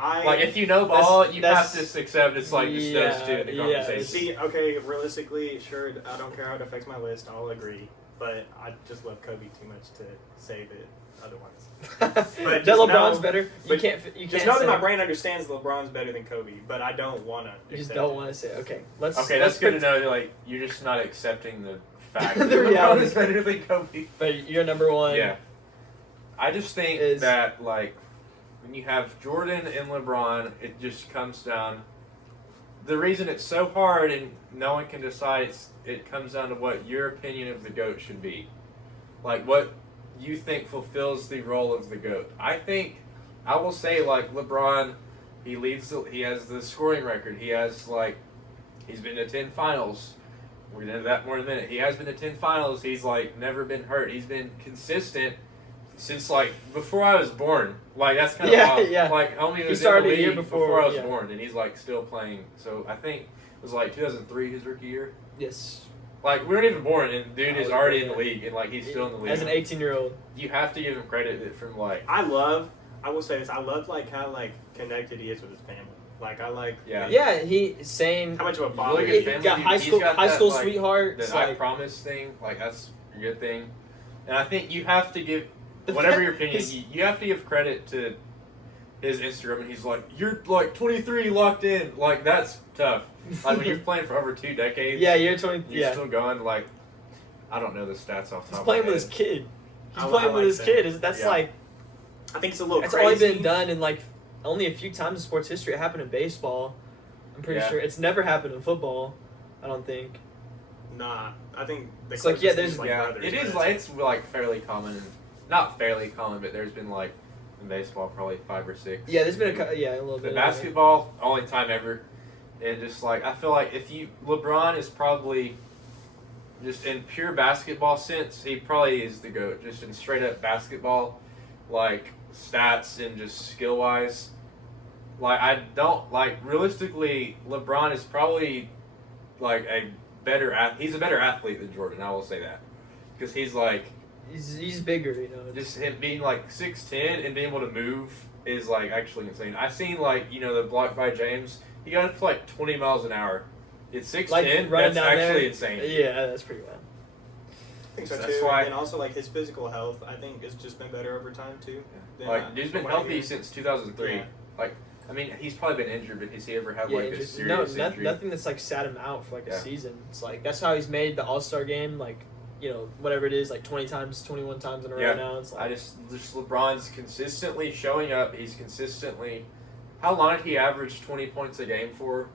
Like if you know ball, you have that's- to just accept it's like just those two in the yeah, conversation. See, okay, realistically, sure, I don't care how it affects my list. I'll agree, but I just love Kobe too much to say that otherwise. But that just LeBron's know- better. You but can't. You Just can't know say, that my brain understands LeBron's better than Kobe, but I don't want to. You just don't want to say. Okay, let's. Okay, let's that's good to put- know that like you're just not accepting the fact The that LeBron reality. is better than Kobe. But you're number one. Yeah. I just think Is- that like when you have Jordan and LeBron, it just comes down. The reason it's so hard and no one can decide, it comes down to what your opinion of the GOAT should be. Like what you think fulfills the role of the GOAT. I will say like LeBron, he has the scoring record. He's been to 10 finals. We're gonna do that more in a minute. He has been to 10 finals. He's like never been hurt. He's been consistent since like before I was born. Like that's kind of Yeah, wild. yeah. Like homie was started in a the year league before, I was yeah. born, and he's like still playing. So I think it was like 2003 his rookie year. Yes. Like we weren't even born, and dude is Oh, already in yeah. the league, and like he's still in the league. As an 18-year-old. You have to give him credit that from like I will say this. I love like how like connected he is with his family. Like I like. Yeah. Yeah, he saying. How much of a Look father at he his is. family. Got high He's school, got high that, school like, sweethearts. that I Like, promise thing. Like that's a good thing, and I think you have to give The whatever fact- your opinion. his- You have to give credit to his Instagram, and he's like, "You're like 23, locked in." Like that's tough. Like when you're playing for over 2 decades. yeah, you're 20. You're Yeah, still going. Like I don't know the stats off the he's top playing of my with his head. kid. He's I playing with like his that. kid. That's Yeah. like I think it's a little that's crazy. only been done in like only a few times in sports history. It happened in baseball. I'm pretty Yeah. sure it's never happened in football. I don't think. Nah, I think the It's like, closest yeah, thing there's- is, like, Yeah, brothers, it is but like it's like fairly common. Not fairly common, but there's been like in baseball probably 5 or 6. Yeah, there's been a little The bit. basketball, only time ever. And just like I feel like LeBron is probably just in pure basketball sense, he probably is the GOAT. Just in straight up basketball, like stats and just skill wise. Like I don't like realistically, LeBron is probably like he's a better athlete than Jordan. I will say that because he's like He's bigger, you know. just him being like 6'10" and being able to move is like actually insane. I seen like the block by James. He got up to like 20 miles an hour. It's 6'10". Like, running That's down actually there. insane. Yeah, that's pretty bad. I think so That's too. why- And also like his physical health, I think has just been better over time too. than, Like dude's been from what I healthy hear. since 2003. Yeah. Like I mean he's probably been injured, but has he ever had like a just- serious injury? nothing that's like sat him out for like Yeah. a season. It's like that's how he's made the All-Star game, like whatever it is, like 20 times, 21 times in a row Yeah. now. It's I like just LeBron's consistently showing up. He's consistently. How long did he average 20 points a game for?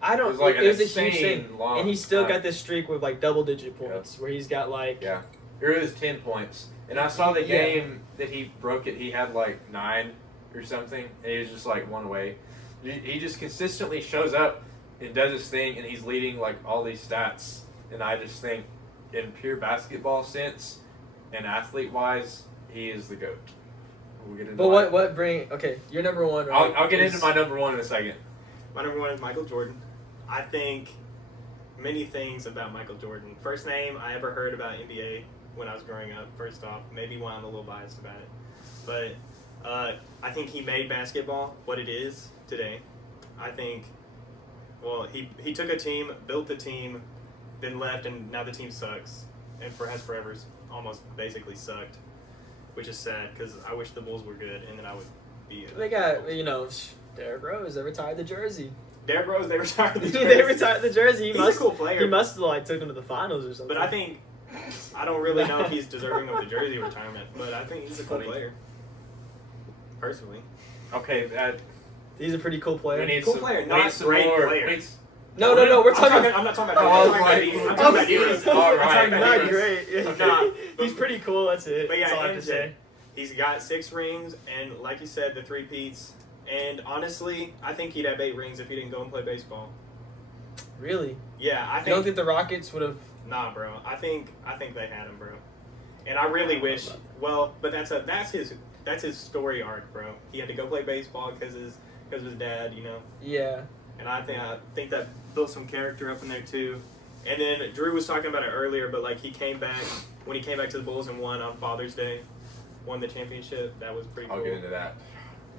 I don't. It was like it an was a huge insane thing, long and he's still time. got this streak with like double-digit points, where he's got like Yeah. It was 10 points. And I saw the Yeah. game that he broke it. He had like 9 or something, and he was just like one away. He just consistently shows up and does his thing, and he's leading like all these stats. And I just think, in pure basketball sense and athlete wise, he is the GOAT. We'll get into But my- okay, you're number one, right? I'll get is- into my number 1 in a second. My number 1 is Michael Jordan. I think many things about Michael Jordan. First name I ever heard about NBA when I was growing up. First off, maybe why I'm a little biased about it, but I think he made basketball what it is today. I think, well, he took a team, built the team, then left, and now the team sucks, and has forever almost basically sucked, which is sad because I wish the Bulls were good, and then I would be. They got Derrick Rose. They retired the jersey. Derrick Rose. They retired the jersey. They retired the jersey. He's a cool player. He must have like took them to the finals or something. But I think I don't really know if he's deserving of the jersey retirement, but I think he's a cool Funny. player. Personally, Okay, he's a pretty cool player. we need Cool some, player, we not need some great more. player. No, we're talking. I'm not talking about. Oh, I'm I talking was about. like- I'm talking about Divas. All I'm right. talking about Not Divas. great. I'm not. He's pretty cool. That's it. But yeah, that's all I have to MJ. say. He's got 6 rings, and like you said, the 3-peats. And honestly, I think he'd have 8 rings if he didn't go and play baseball. Really? Yeah, I You don't think. think the Rockets would have? Nah, bro. I think they had him, bro. And I really wish. Well, but that's his story arc, bro. He had to go play baseball because of his dad, Yeah. And I think that built some character up in there too. And then Drew was talking about it earlier, but like he came back when he came back to the Bulls and won on Father's Day, won the championship. That was pretty I'll cool. get into that.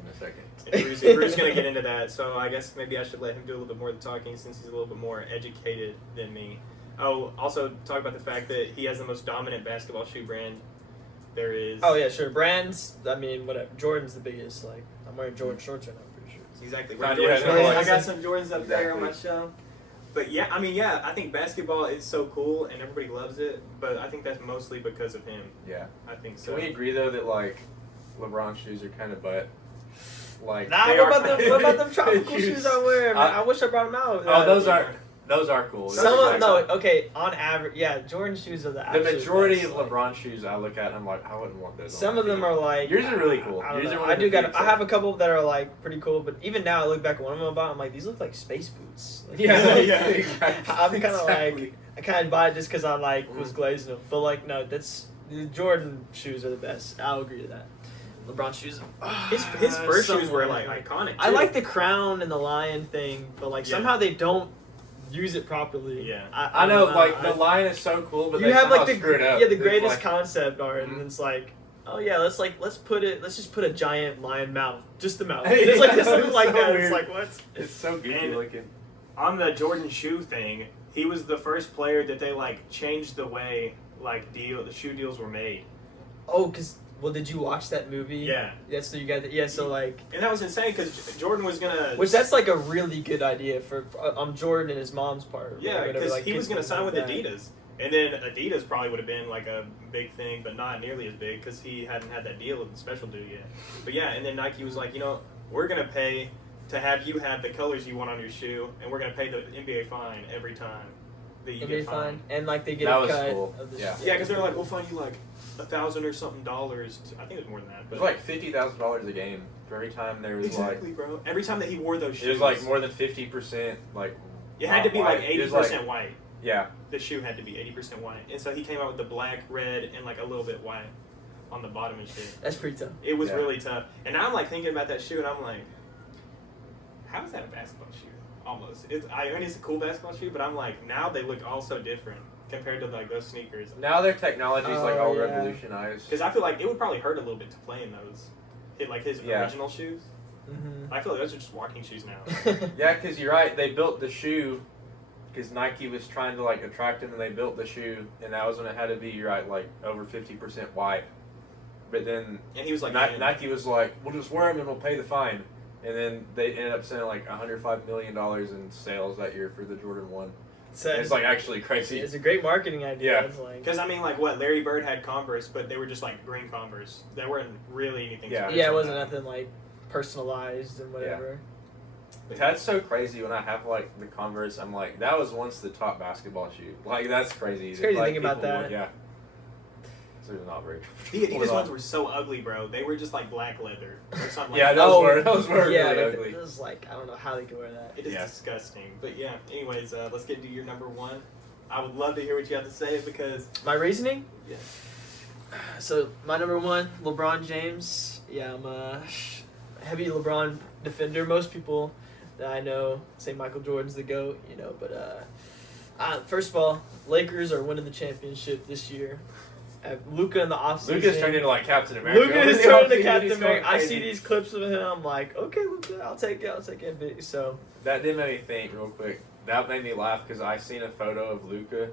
in a second. Bruce's going to get into that, so I guess maybe I should let him do a little bit more of the talking since he's a little bit more educated than me. Oh, also talk about the fact that he has the most dominant basketball shoe brand there is. Oh yeah, sure. Brands. I mean, whatever. Jordan's the biggest. Like, I'm wearing Jordan shorts right now. I'm pretty sure. Exactly. Yeah, I no, got some Jordans up there on my Exactly. shelf. But yeah, I mean, yeah, I think basketball is so cool and everybody loves it, but I think that's mostly because of him. Yeah. I think so. Can we agree though that like LeBron shoes are kind of butt? Like Nah, they what are about them? kinda What about them tropical shoes. shoes I wear? Man, I wish I brought them out. Oh, those are cool. Those Some are of nice. okay. On average, yeah, Jordan shoes are the The absolute majority best, of like, LeBron shoes I look at, and I'm like, I wouldn't want those. on Some my of them feet. are like Yours are really cool. I don't Yours know. are I really do got. big, I so- have a couple that are like pretty cool, but even now I look back at one of them about. I'm like, these look like space boots. Like, Yeah, Yeah. exactly. I'm kind of Exactly. like I kind of buy it just because I like was Mhm. glazing them, but like no, that's the Jordan shoes are the best. I'll agree to that. LeBron shoes. His first shoes were somewhat, like iconic. I too. like the crown and the lion thing, but like Yeah. somehow they don't use it properly. Yeah. I know, don't like the line is so cool, but you they have like somehow the screw it up. yeah the It's greatest like- concept art, Mhm. and it's like oh yeah let's just put a giant lion mouth, just the mouth. It's like Yeah, something it's like so that. weird. It's like what? It's so goofy And- looking. On the Jordan shoe thing, he was the first player that they like changed the way like the shoe deals were made. Oh, well, did you watch that movie? Yeah. That's so you got yeah. So like. And that was insane because Jordan was gonna. Which that's like a really good idea for Jordan and his mom's part. Yeah, Whatever, because like, he was kids gonna sign with that. Adidas, and then Adidas probably would have been like a big thing, but not nearly as big because he hadn't had that deal with the special dude yet. But yeah, and then Nike was like, we're gonna pay to have you have the colors you want on your shoe, and we're gonna pay the NBA fine every time that you It'd get be fine, fined. and like they get That a was cut cool. of the Yeah. Yeah, because they're like, we'll fine you like $1,000 or something dollars. I think it was more than that. It But was like $50,000 a game for every time there was exactly, bro. Every time that he wore those like shoes, it was like more than 50% like. it had to be like white. It was 80% white. Yeah, The shoe had to be 80% white, and so he came out with the black, red, and like a little bit white on the bottom and shit. That's pretty tough. It was Yeah. really tough. And now I'm like thinking about that shoe, and I'm like, how is that a basketball shoe? Almost. I mean, it's a cool basketball shoe, but I'm like, now they look all so different compared to like those sneakers. now their technology's like Oh, all yeah. revolutionized. Because I feel like it would probably hurt a little bit to play in those. Like his Yeah. original shoes. Mm-hmm. I feel like those are just walking shoes now. Yeah, because you're right. They built the shoe because Nike was trying to like attract him, and they built the shoe, and that was when it had to be you're right, like over 50% white. But then And he was like, Ni- man, Nike was like, "We'll just wear them and we'll pay the fine." And then they ended up sending like $105 million in sales that year for the Jordan 1. So It's like actually crazy. it's a great marketing idea. Yeah. It's like, because I mean, like what Larry Bird had Converse, but they were just like green Converse. They weren't really anything. Yeah. special yeah, it wasn't about nothing like personalized and whatever. That's so crazy when I have like the Converse. I'm like, that was once the top basketball shoe. Like that's crazy. It's crazy to Like, think about people that. would- yeah. So they're not very. The comfortable Adidas at ones all. were so ugly, bro. They were just like black leather or something. Yeah, like those Oh, were yeah, really like, ugly. it was like I don't know how they could wear that. It is Yeah. disgusting. But yeah, anyways, let's get to your number one. I would love to hear what you have to say because My reasoning? Yeah. So my number one, LeBron James. Yeah, I'm a heavy LeBron defender. Most people that I know say Michael Jordan's the GOAT, but first of all, Lakers are winning the championship this year. Luka in the offseason. Luka's turned into like Captain America. Luka is He's turning to going Captain America. I crazy. see these clips of him. I'm like, okay, Luka, I'll take it. So That did make me think real quick. That made me laugh because I seen a photo of Luka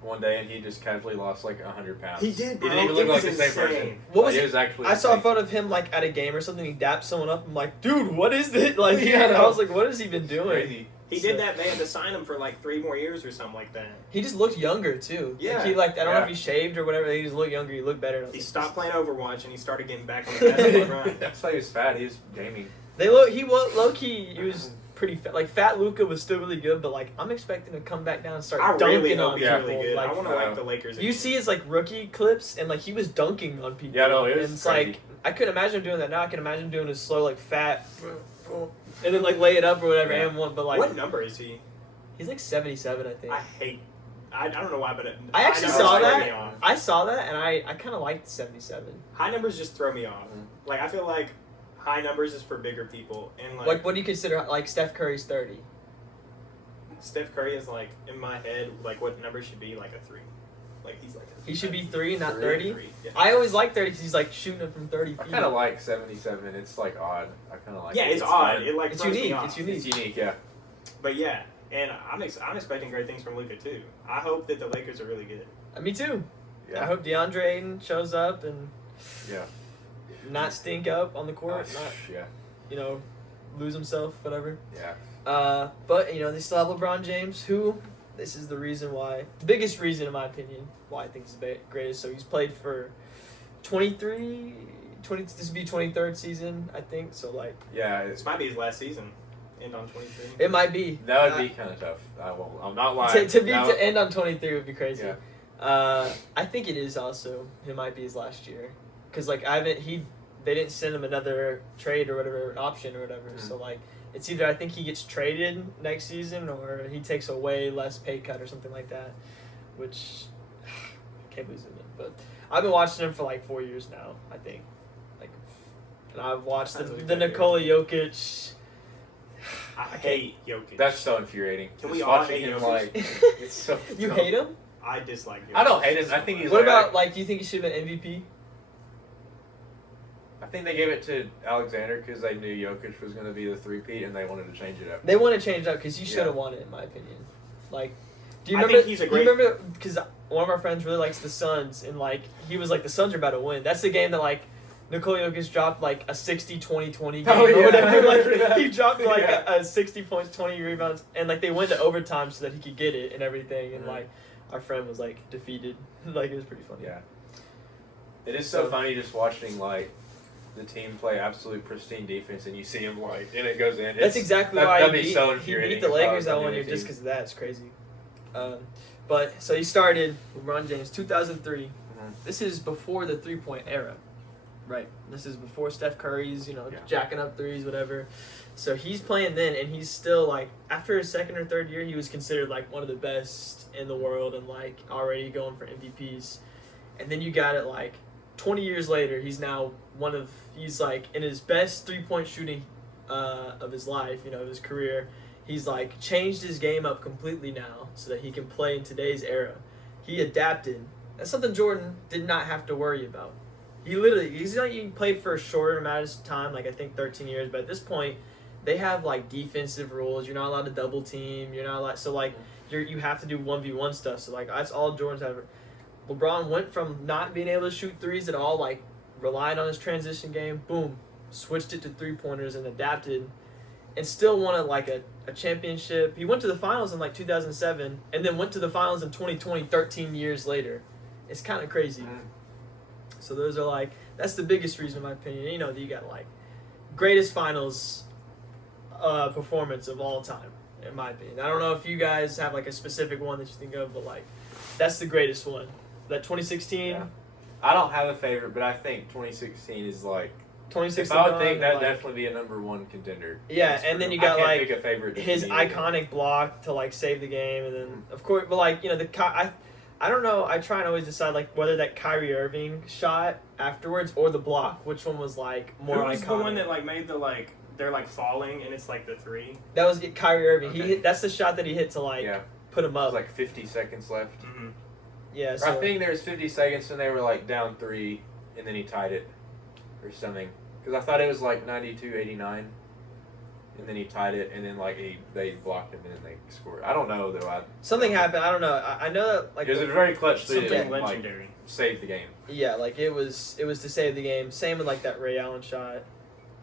one day and he just casually lost like 100 pounds. he did, He bro. didn't even It look like was the same insane. person. What was Like, it? it was actually. I saw a insane. photo of him like at a game or something. He dapped someone up. I'm like, dude, what is this? Like, Yeah, I was like, what has he been doing? Crazy. He did that. They had to sign him for like 3 more years or something like that. He just looked younger too. Yeah. Like, I don't know Yeah. if he shaved or whatever. He just looked younger. He looked better. He stopped playing Overwatch and he started getting back on the basketball grind. That's why he was fat. He was gaming. He was low key. He was pretty fat. Like fat Luka was still really good, but like I'm expecting to come back down and start I dunking really on hope he's people. really good. Like I want to like the Lakers. you again. see his like rookie clips and like he was dunking on people. Yeah, no, it was and it's crazy. like I couldn't imagine him doing that now. I can imagine him doing his slow like fat, and then like lay it up or whatever. Yeah. And one, but like what number is he? he's like 77, I think. I hate. I don't know why, but I actually high saw numbers throw that. me off. I saw that and I kind of liked 77. High numbers just throw me off. Mhm. Like I feel like high numbers is for bigger people, and Like what do you consider like Steph Curry's 30? Steph Curry is like in my head like what number should be like a 3. Like he's like He should be 3, not Three? 30. Yeah. I always like 30 because he's like shooting it from 30 I feet. kind of like 77. It's like odd. I kind of like. Yeah, it. it's odd. fun. It like It's throws me unique. off. It's unique. It's unique. Yeah. But yeah, and I'm expecting great things from Luka too. I hope that the Lakers are really good. Me too. Yeah. I hope DeAndre Ayton shows up and Yeah. not stink up on the court, Nice. not Yeah. lose himself, whatever. Yeah. But they still have LeBron James, who this is the reason why, the biggest reason in my opinion, why I think he's the greatest. So he's played for 23, 20. This would be 23rd season, I think. So like, Yeah. This might be his last season. End on 23. it might be. That would be kind of tough. I'm not lying. To end on 23 would be crazy. Yeah. I think it is also. It might be his last year, because like they didn't send him another trade or whatever, an option or whatever. Mhm. So like, it's either I think he gets traded next season or he takes a way less pay cut or something like that, which I can't lose him in. But I've been watching him for like 4 years now, I think. Like, and I've watched That's the really Nikola Jokic. I hate Jokic. That's so infuriating. Can Just we all watching hate him Jokic? like it's so. You so- hate him? I dislike Jokic. I don't hate him. I think he's What like- about like? Do you think he should have been MVP? I think they gave it to Alexander because they knew Jokic was going to be the three-peat and they wanted to change it up. They want to change it up because you should have Yeah. won it, in my opinion. Like, do you I remember? think he's a do you great- remember? Because one of our friends really likes the Suns, and like he was like the Suns are about to win. That's the game that like Nikola Jokic dropped like a 60, 20, 20 game Oh, or yeah, I whatever. remember Like that. he dropped like Yeah. a 60 points, 20 rebounds, and like they went to overtime so that he could get it and everything. And Mhm. like our friend was like defeated. Like it was pretty funny. Yeah. It is so So- funny just watching like the team play absolute pristine defense and you see him like and it goes in. That's exactly why that'd he be beat, so he infuriating beat the if I was Lakers that on one any year just team. because of that. It's crazy. But so he started LeBron James 2003. Mhm. This is before the 3-point era, right? This is before Steph Curry's, Yeah. jacking up threes, whatever. So he's playing then, and he's still like after his second or third year, he was considered like one of the best in the world and like already going for MVPs. And then you got it like 20 years later, he's now he's like in his best 3-point shooting of his life, of his career. He's like changed his game up completely now so that he can play in today's era. He adapted. That's something Jordan did not have to worry about. He played for a shorter amount of time, like I think 13 years, but at this point, they have like defensive rules. You're not allowed to double team. You're not allowed, so like you have to do 1v1 stuff. So like that's all Jordan's ever. LeBron went from not being able to shoot threes at all, like relying on his transition game, boom, switched it to 3-pointers and adapted, and still won like a championship. He went to the finals in like 2007, and then went to the finals in 2020, 13 years later. It's kind of crazy. Mhm. So those are like, that's the biggest reason in my opinion. You got like greatest finals performance of all time, in my opinion. I don't know if you guys have like a specific one that you think of, but like that's the greatest one. That 2016, Yeah. I don't have a favorite, but I think 2016 is like. If 2016. I would think that'd like, definitely be a number one contender. Yeah, That's and then true. you got, I can't like, pick a favorite just his immediately. iconic block to like save the game, and then Mm-hmm. of course, but like I don't know. I try and always decide like whether that Kyrie Irving shot afterwards or the block, which one was like more Who was iconic. the one that like made the like they're like falling and it's like the three? That was Kyrie Irving. He Okay. hit. That's the shot that he hit to like Yeah. put him It was up. like 50 seconds left. Mm-hmm. Yeah, Or so I think there was 50 seconds and they were like down 3 and then he tied it or something. Because I thought it was like 92-89 and then he tied it and then like they blocked him and then they scored. I don't know though. something happened. I don't know. I know that like It was a very clutch to Something like legendary. save the game. yeah, like it was to save the game. Same with like that Ray Allen shot.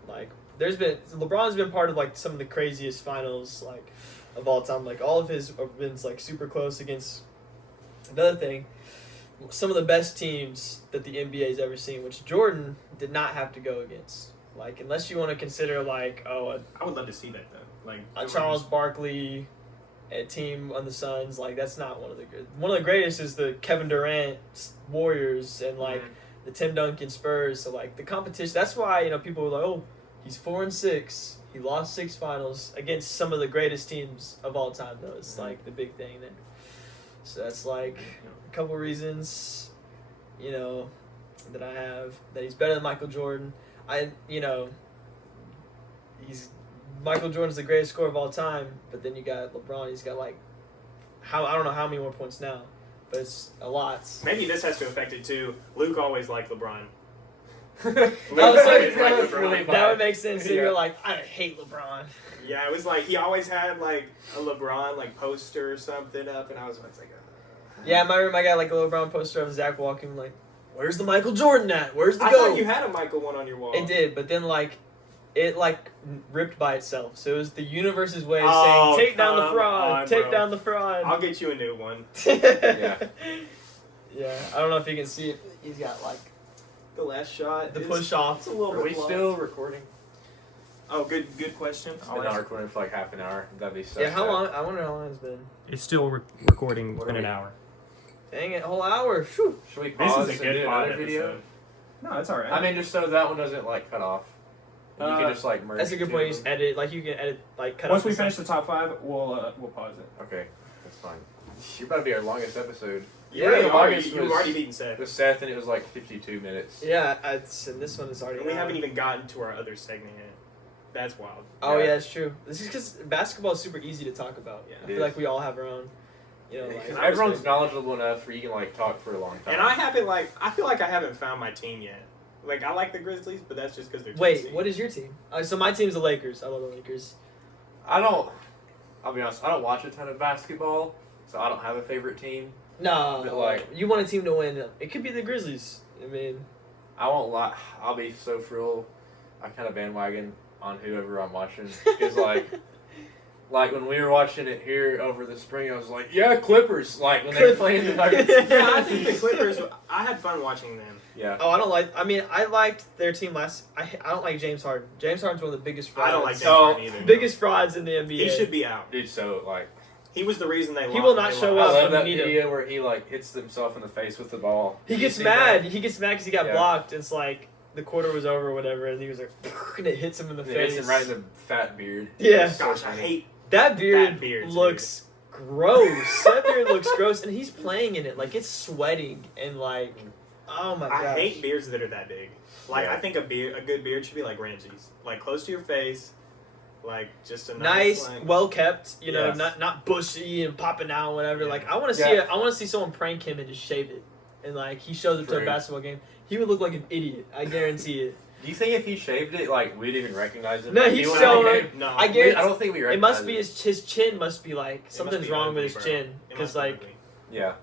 Like LeBron's been part of like some of the craziest finals like of all time. Like all of his have been like super close against. Another thing, some of the best teams that the NBA's ever seen, which Jordan did not have to go against. Like unless you want to consider like I would love to see that though. Like a Charles Barkley, a team on the Suns, like that's not one of the good. One of the greatest is the Kevin Durant Warriors and like the Tim Duncan Spurs. So like the competition. That's why people were like, oh, he's 4-6. He lost 6 finals against some of the greatest teams of all time. Though it's like the big thing there. So that's like a couple reasons, that I have that he's better than Michael Jordan. Michael Jordan's the greatest scorer of all time, but then you got LeBron. He's got like I don't know how many more points now, but it's a lot. Maybe this has to affect it too. Luke always liked LeBron. Oh, Luke so always that liked was LeBron. really That would make sense. So Yeah. you're like, I hate LeBron. Yeah, it was like he always had like a LeBron like poster or something up, and I was like, Yeah, in my room I got like a LeBron poster of Zach walking. Like, where's the Michael Jordan at? Where's the I go? thought you had a Michael one on your wall. It did, but then like it like ripped by itself. So it was the universe's way of Oh, saying, take down the come fraud, on, take bro. down the fraud. I'll get you a new one. Yeah, I don't know if you can see it. He's got like The last shot. the is- push off. It's a little Are bit we blocked. still recording? Oh, good question. It's been not recording for like half an hour. That'd be so Yeah, how sad. long? I wonder how long it's been. It's still recording What in are an we- hour. Dang it, a whole hour. Phew. Should we This pause is a and good do pod another video? episode. No, it's alright. I mean, just so that one doesn't like cut off. And you can just like merge. That's a good two point. You of just them. edit, like you can edit, like cut once off we the finish stuff. the top 5, we'll pause it. Okay, that's fine. You're about to be our longest episode. Yeah, the you've longest you've was- already beaten Seth. With Seth, and it was like 52 minutes. Yeah, and this one is already. And we an haven't hour. even gotten to our other segment yet. That's wild. Oh Yeah. yeah, it's true. This is because basketball is super easy to talk about. Yeah. I It feel is. like we all have our own. You know, Because like, everyone's knowledgeable enough where you can like talk for a long time. And I feel like I haven't found my team yet. Like, I like the Grizzlies, but that's just because they're Wait, Tennessee. what is your team? So my team's the Lakers. I love the Lakers. I'll be honest, I don't watch a ton of basketball, so I don't have a favorite team. No, But, like- you want a team to win. It could be the Grizzlies. I mean, I won't lie, I'll be so frugal. I kind of bandwagon on whoever I'm watching. Because, like when we were watching it here over the spring, I was like, yeah, Clippers. Like, when they're playing the Nuggets. Yeah, I think the Clippers, I had fun watching them. Yeah. oh, I don't like. I mean, I liked their team last. I don't like James Harden. James Harden's one of the biggest frauds. I don't like James So, Harden either. biggest frauds in the NBA. He should be out. Dude, so, like, He was the reason they lost. He will not they show I up. lost. when love we that need him. video where he, like, hits himself in the face with the ball. He Did gets you see mad. that? He gets mad because he got Yeah. blocked. It's like the quarter was over or whatever, and he was like, and it hits him in the It face. hits him right in the fat beard. Yeah. It's so Gosh, I funny. hate. That beard, That beard, looks gross. That beard looks gross, and he's playing in it like it's sweating and like, oh my gosh. I hate beards that are that big. Like, Yeah. I think a good beard should be like Ramsey's, like close to your face, like just a Nice, like, well kept. You know, Yes. not bushy and popping out, whatever. Yeah. Like I want to Yeah. see I want to see someone prank him and just shave it, and like he shows up to a True. basketball game. He would look like an idiot. I guarantee it. Do you think if he shaved it, like, we'd even recognize him? No, Like, he's he went so- out the game? No, I I guarantee- don't think we It recognize must be his chin must be like It must something's be wrong with ugly, his bro. chin It must because be like ugly. Yeah.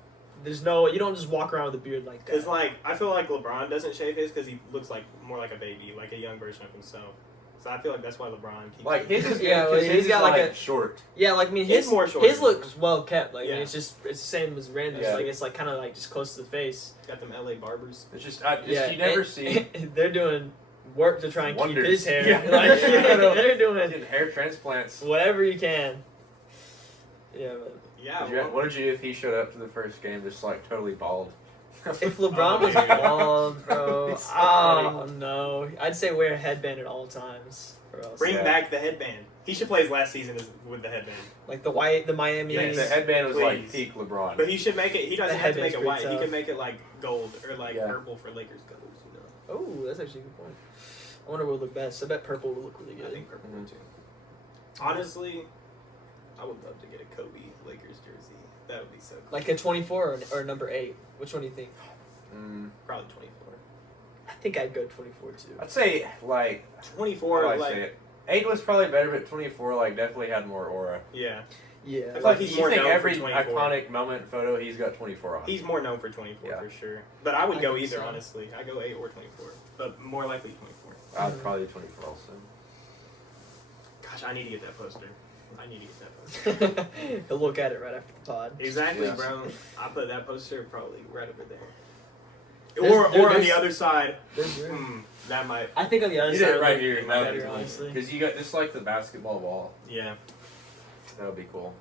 there's no you don't just walk around with a beard like that. Because, like, I feel like LeBron doesn't shave his because he looks like more like a baby, like a young version of himself. So I feel like that's why LeBron keeps Like, his is good Yeah, well, 'cause he's his got, is, like, like, a- short. Yeah, like I mean It's his more short. his looks well kept. Like I mean, Yeah. it's the same as Randy's. Yeah. Like it's like kind of like just close to the face. got them LA barbers. It's just, Yeah, you never and- see they're doing work to try and keep Wonders. his hair. Yeah. Like they're doing getting hair transplants. whatever you can. Yeah, but Yeah. What did you do if he showed up to the first game just, like, totally bald? if LeBron was dude. bald, bro, It's so oh funny. no, I'd say wear a headband at all times. Or else. Bring Yeah. back the headband. He should play his last season with the headband. Like the Miami. Yeah, the headband was, like, Please. peak LeBron. But he should make it. He doesn't The have to make headband's it white. pretty He tough. could make it like gold or like Yeah. purple for Lakers colors. You know. Oh, that's actually a good point. I wonder what would look best. I bet purple would look really I good. think purple Mhm. too. Honestly, I would love to get a Kobe Lakers jersey. That would be so cool. Like a 24 or number 8. Which one do you think? Probably 24. I think I'd go 24 too. I'd say, like, 24, how do I like say it? 8 was probably better, but 24, like, definitely had more aura. yeah, Yeah. I feel like Like, he's you more think known for every 24. iconic moment photo, he's got 24 on. he's more known for 24 Yeah. for sure. But I would I go think either. so. Honestly, I go 8 or 24, but more likely 24. I'd probably do 24 also. Gosh, I need to get that poster. I need to get that poster. He'll look at it right after the pod. Exactly, Yeah. bro. I put that poster probably right over there. There's- Or on there's- the other side. There's room. That might. I think on the other You side. did it right would here. be That would better, be cool. honestly. Because you got just like the basketball wall. Yeah. That would be cool.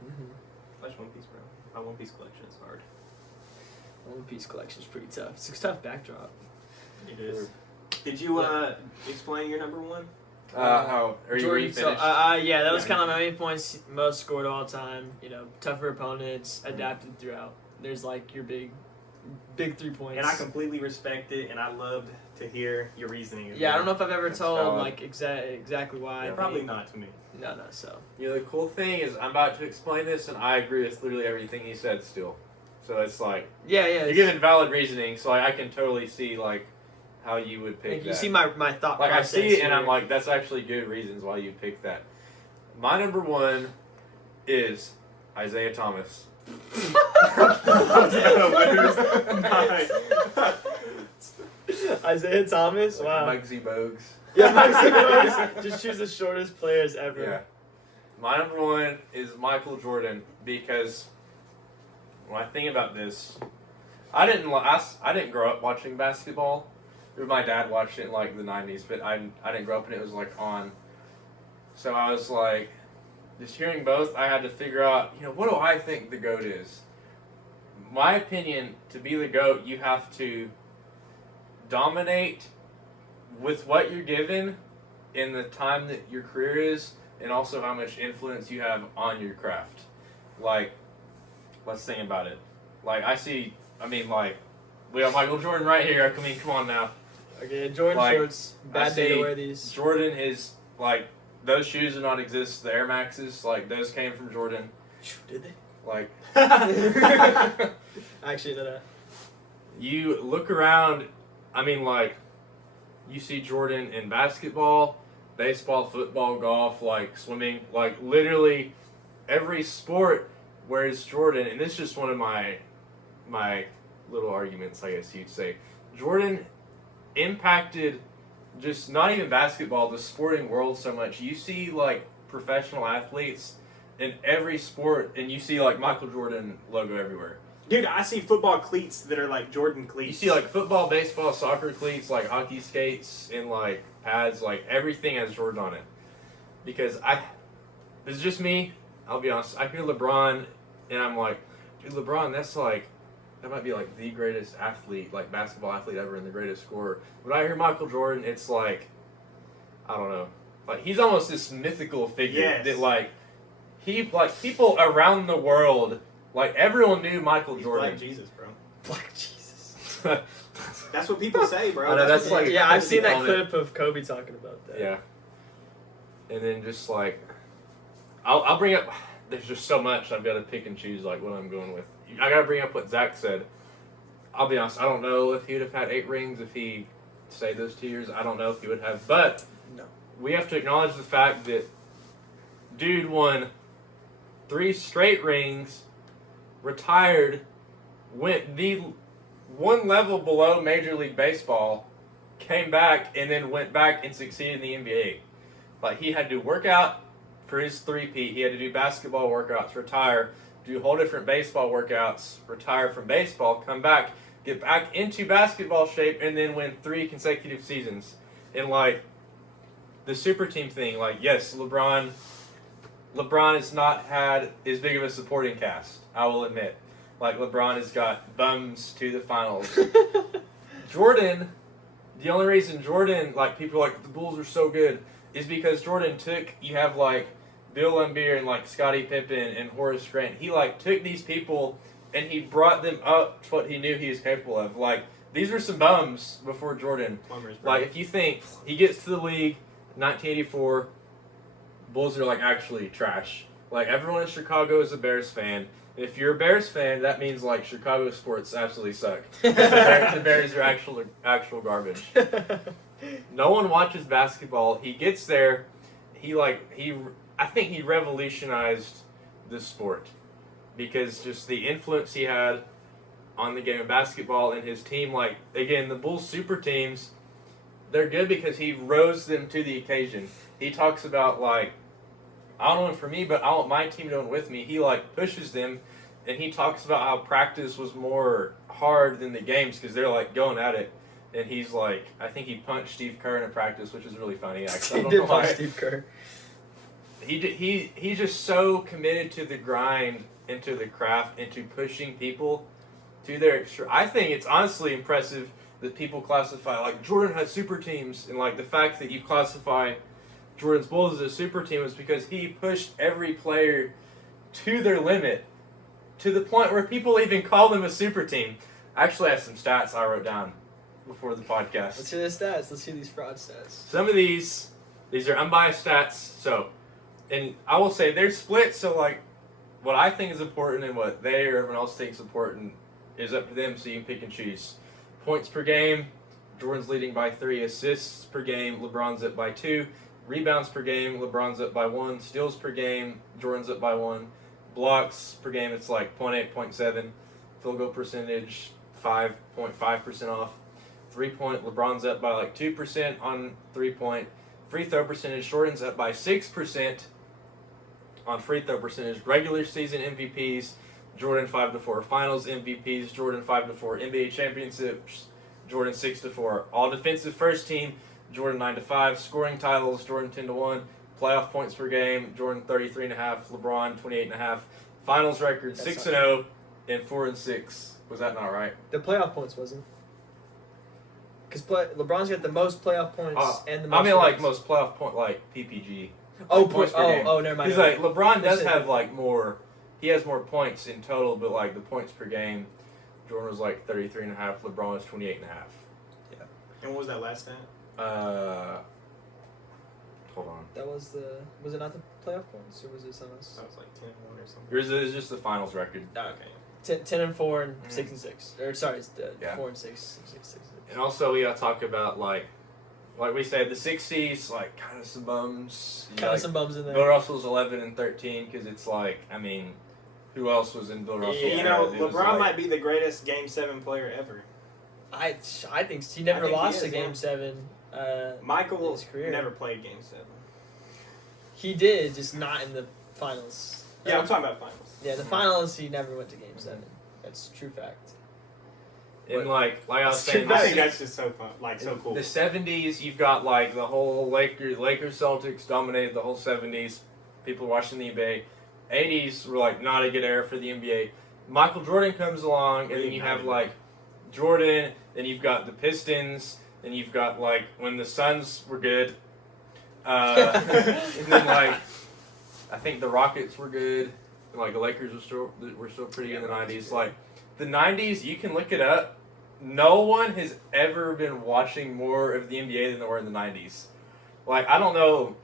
Flash One Piece, bro. My One Piece collection is hard. One Piece collection is pretty tough. It's a tough backdrop. It is. Did you explain your number one? How are you Jordan, finished? so, yeah, that was Yeah. kind of my main points. Most scored all time. You know, tougher opponents, adapted throughout. There's like your big 3 points. And I completely respect it, and I loved to hear your reasoning. as Yeah, I well. don't know if I've ever That's told valid. like exactly why. Yeah, Probably not to me. No. So You know, the cool thing is I'm about to explain this, and I agree with literally everything he said still. So it's like Yeah, you're giving valid reasoning. So like, I can totally see like how you would pick Like, that. you see my thought Like I process see it, and here. I'm like, that's actually good reasons why you picked that. My number one is Isaiah Thomas. Isaiah Thomas. Like Wow. Muggsy Bogues. Yeah, Muggsy Bogues. Just choose the shortest players ever. Yeah. My number one is Michael Jordan because when I think about this, I didn't grow up watching basketball. My dad watched it in like the 90s, but I didn't grow up and it was like on. So I was like, just hearing both, I had to figure out, what do I think the GOAT is? My opinion, to be the GOAT, you have to dominate with what you're given in the time that your career is, and also how much influence you have on your craft. Like, let's think about it. Like, we got Michael Jordan right here. I mean, come on now. Okay, Jordan Like, shorts. Bad day to wear these. Jordan is, like, those shoes do not exist. The Air Maxes, like, those came from Jordan. Did they? Like, Actually, no. you look around, you see Jordan in basketball, baseball, football, golf, like, swimming, like, literally every sport wears Jordan, and this is just one of my little arguments, I guess you'd say. Jordan impacted just not even basketball, the sporting world so much. You see like professional athletes in every sport, and you see like Michael Jordan logo everywhere. Dude, I see football cleats that are like Jordan cleats. You see like football, baseball, soccer cleats, like hockey skates, and like pads, like everything has Jordan on it. Because this is just me, I'll be honest, I hear LeBron, and I'm like, dude, LeBron, that might be like the greatest athlete, like basketball athlete ever and the greatest scorer. When I hear Michael Jordan, it's like, I don't know. Like, he's almost this mythical figure Yes. that like people around the world, like everyone knew Michael He's Jordan. Black Jesus, bro. Black Jesus. That's what people say, bro. I know, that's what like- Yeah, I've seen that on it. clip of Kobe talking about that. Yeah. And then just like, I'll bring up, there's just so much I've got to pick and choose like what I'm going with. I got to bring up what Zach said. I'll be honest, I don't know if he would have had 8 rings if he stayed those 2 years. I don't know if he would have. But No. we have to acknowledge the fact that dude won 3 straight rings, retired, went the one level below Major League Baseball, came back, and then went back and succeeded in the NBA. Like, he had to work out for his three-peat. He had to do basketball workouts, retire, do whole different baseball workouts, retire from baseball, come back, get back into basketball shape, and then win 3 consecutive seasons. And, like, the super team thing, like, yes, LeBron has not had as big of a supporting cast, I will admit. Like, LeBron has got bums to the finals. Jordan, the only reason Jordan, like, people are like, the Bulls are so good, is because Jordan you have, like, Bill Laimbeer and, like, Scottie Pippen and Horace Grant. He, like, took these people and he brought them up to what he knew he was capable of. Like, these were some bums before Jordan. Plumbers, bro. Like, if you think he gets to the league, 1984, Bulls are, like, actually trash. Like, everyone in Chicago is a Bears fan. If you're a Bears fan, that means, like, Chicago sports absolutely suck. the Bears are actual garbage. No one watches basketball. He gets there. I think he revolutionized the sport because just the influence he had on the game of basketball and his team. Like, again, the Bulls super teams, they're good because he rose them to the occasion. He talks about, like, I don't know for me, but I want my team doing with me. He, like, pushes them, and he talks about how practice was more hard than the games because they're, like, going at it. And he's like, I think he punched Steve Kerr in a practice, which is really funny. Actually, I He don't did know why. punch Steve Kerr. He's just so committed to the grind and to the craft and to pushing people to their extra. I think it's honestly impressive that people classify, like, Jordan had super teams, and, like, the fact that you classify Jordan's Bulls as a super team is because he pushed every player to their limit to the point where people even call them a super team. I actually have some stats I wrote down before the podcast. Let's hear the stats. Let's hear these fraud stats. Some of these are unbiased stats, so, and I will say they're split, so, like, what I think is important and what they or everyone else thinks important is up to them, so you can pick and choose. Points per game, Jordan's leading by 3. Assists per game, LeBron's up by 2. Rebounds per game, LeBron's up by 1. Steals per game, Jordan's up by 1. Blocks per game, it's like 0.8, 0.7. Field goal percentage, 5.5% off. 3-point, LeBron's up by like 2% on 3-point. Free throw percentage, Jordan's up by 6% on free throw percentage. Regular season MVPs, Jordan 5-4. Finals MVPs, Jordan 5-4. NBA championships, Jordan 6-4. All defensive first team, Jordan 9-5. Scoring titles, Jordan 10-1. Playoff points per game, Jordan 33.5. LeBron 28.5. Finals record 6-0 and 4-6. Was that not right? The playoff points wasn't. Because LeBron's got the most playoff points and the most. I mean, like wins. most playoff point, like PPG. Oh, like points per game. never mind. He's like LeBron does Listen. have like more. He has more points in total, but like the points per game, Jordan was like 33.5. LeBron was 28.5. And what was that last stat? Hold on. That was it not the playoff points, or was it something else? That was like 10-1 or something. Yours is just the finals record. Oh, okay. 10-4 and 6-6. Or sorry, it's Yeah. 4 and 6. 6. And also we gotta talk about like we said, the 60s, like kind of some bums. Kind of like, some bums in there. Bill Russell's 11 and 13 because it's like, I mean, who else was in Bill Russell's? You era? know, It was LeBron like- might be the greatest Game 7 player ever. I think he never I think he lost is, a game yeah. 7. Michael his career. never played Game 7. He did, just not in the finals. Yeah, I'm talking about finals. Yeah, the finals he never went to game 7. That's a true fact. And like I was saying, I think that's just so fun, like so cool. the 70s, you've got like the whole Lakers Celtics dominated the whole 70s. People watching the NBA. 80s were like not a good era for the NBA. Michael Jordan comes along, and then you have like Jordan. Then you've got the Pistons. Then you've got like when the Suns were good. And then like I think the Rockets were good. And, like the Lakers were still pretty good in the 90s. Like the 90s, you can look it up. No one has ever been watching more of the NBA than they were in the 90s. Like, I don't know,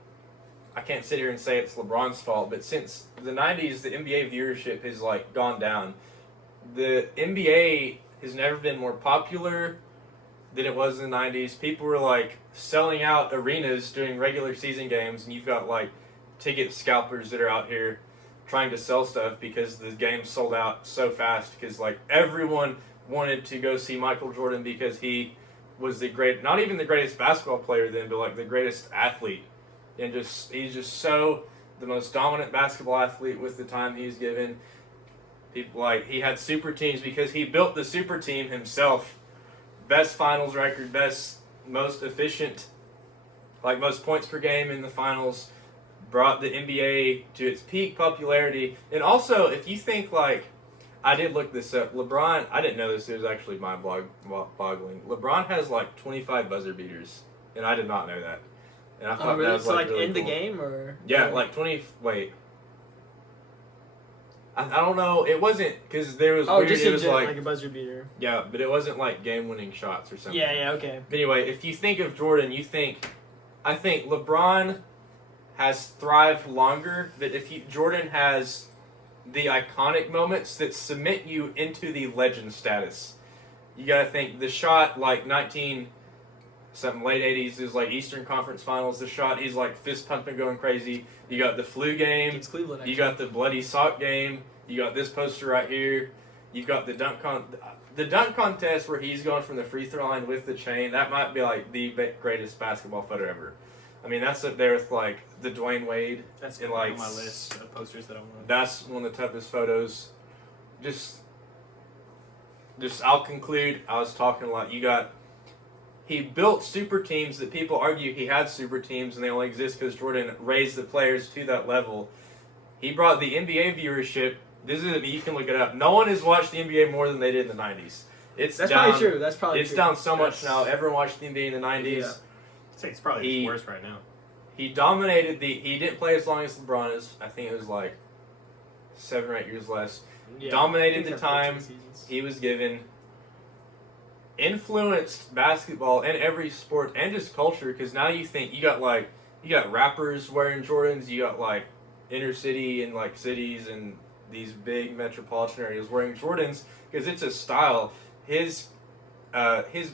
I can't sit here and say it's LeBron's fault, but since the 90s, the NBA viewership has, like, gone down. The NBA has never been more popular than it was in the 90s. People were, like, selling out arenas doing regular season games, and you've got, like, ticket scalpers that are out here trying to sell stuff because the game sold out so fast because like everyone wanted to go see Michael Jordan because he was not even the greatest basketball player then, but like the greatest athlete, and he's just so the most dominant basketball athlete with the time he's given. People like he had super teams because he built the super team himself. Best finals record, most efficient, like most points per game in the finals. Brought the NBA to its peak popularity. And also, if you think, like, I did look this up. LeBron, I didn't know this. It was actually mind-boggling. LeBron has, like, 25 buzzer beaters. And I did not know that. And I thought that was, So, like, really in the cool. game, or? Yeah, like, wait. I don't know. It wasn't, because there was weird. Just It was, like a buzzer beater. yeah, but it wasn't, like, game-winning shots or something. Yeah, okay. But anyway, if you think of Jordan, I think LeBron has thrived longer. That Jordan has the iconic moments that cement you into the legend status. You gotta think the shot like late 80s is like Eastern Conference Finals. The shot he's like fist pumping, going crazy. You got the flu game. Against Cleveland, You got the bloody sock game. You got this poster right here. You've got the dunk contest where he's going from the free throw line with the chain. That might be like the greatest basketball photo ever. I mean, that's up there with like the Dwayne Wade. That's in, on like, my list of posters that I want. That's one of the toughest photos. Just I'll conclude. I was talking a lot. He built super teams that people argue he had super teams and they only exist because Jordan raised the players to that level. He brought the NBA viewership. You can look it up. No one has watched the NBA more than they did in the 90s. That's down, probably true. That's probably It's true. down so much now. Everyone watched the NBA in the 90s. Yeah. I'd say it's probably worse right now. He dominated he didn't play as long as LeBron is. I think it was like 7 or 8 years less. Yeah. Dominated I think the they're 14 time seasons. he was given. Influenced basketball and every sport and just culture, because now you got rappers wearing Jordans. You got like inner city and like cities and these big metropolitan areas wearing Jordans because it's a style. His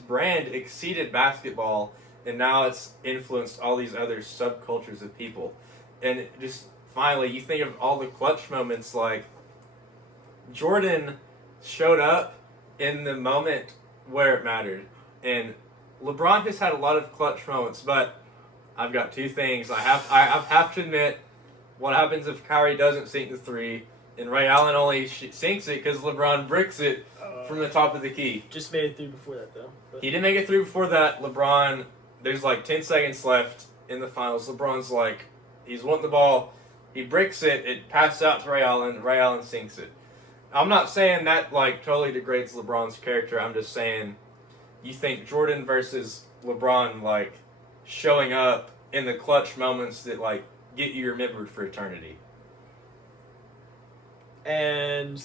brand exceeded basketball, and now it's influenced all these other subcultures of people. And just finally, you think of all the clutch moments, like Jordan showed up in the moment where it mattered. And LeBron has had a lot of clutch moments, but I've got two things. I have to admit, what happens if Kyrie doesn't sink the three, and Ray Allen only sinks it because LeBron bricks it from the top of the key. Just made it through before that though. But He didn't make it through before that. LeBron, there's like 10 seconds left in the finals. LeBron's like, he's wanting the ball. He bricks it. It passes out to Ray Allen. Ray Allen sinks it. I'm not saying that like totally degrades LeBron's character. I'm just saying, you think Jordan versus LeBron like showing up in the clutch moments that like get you remembered for eternity. And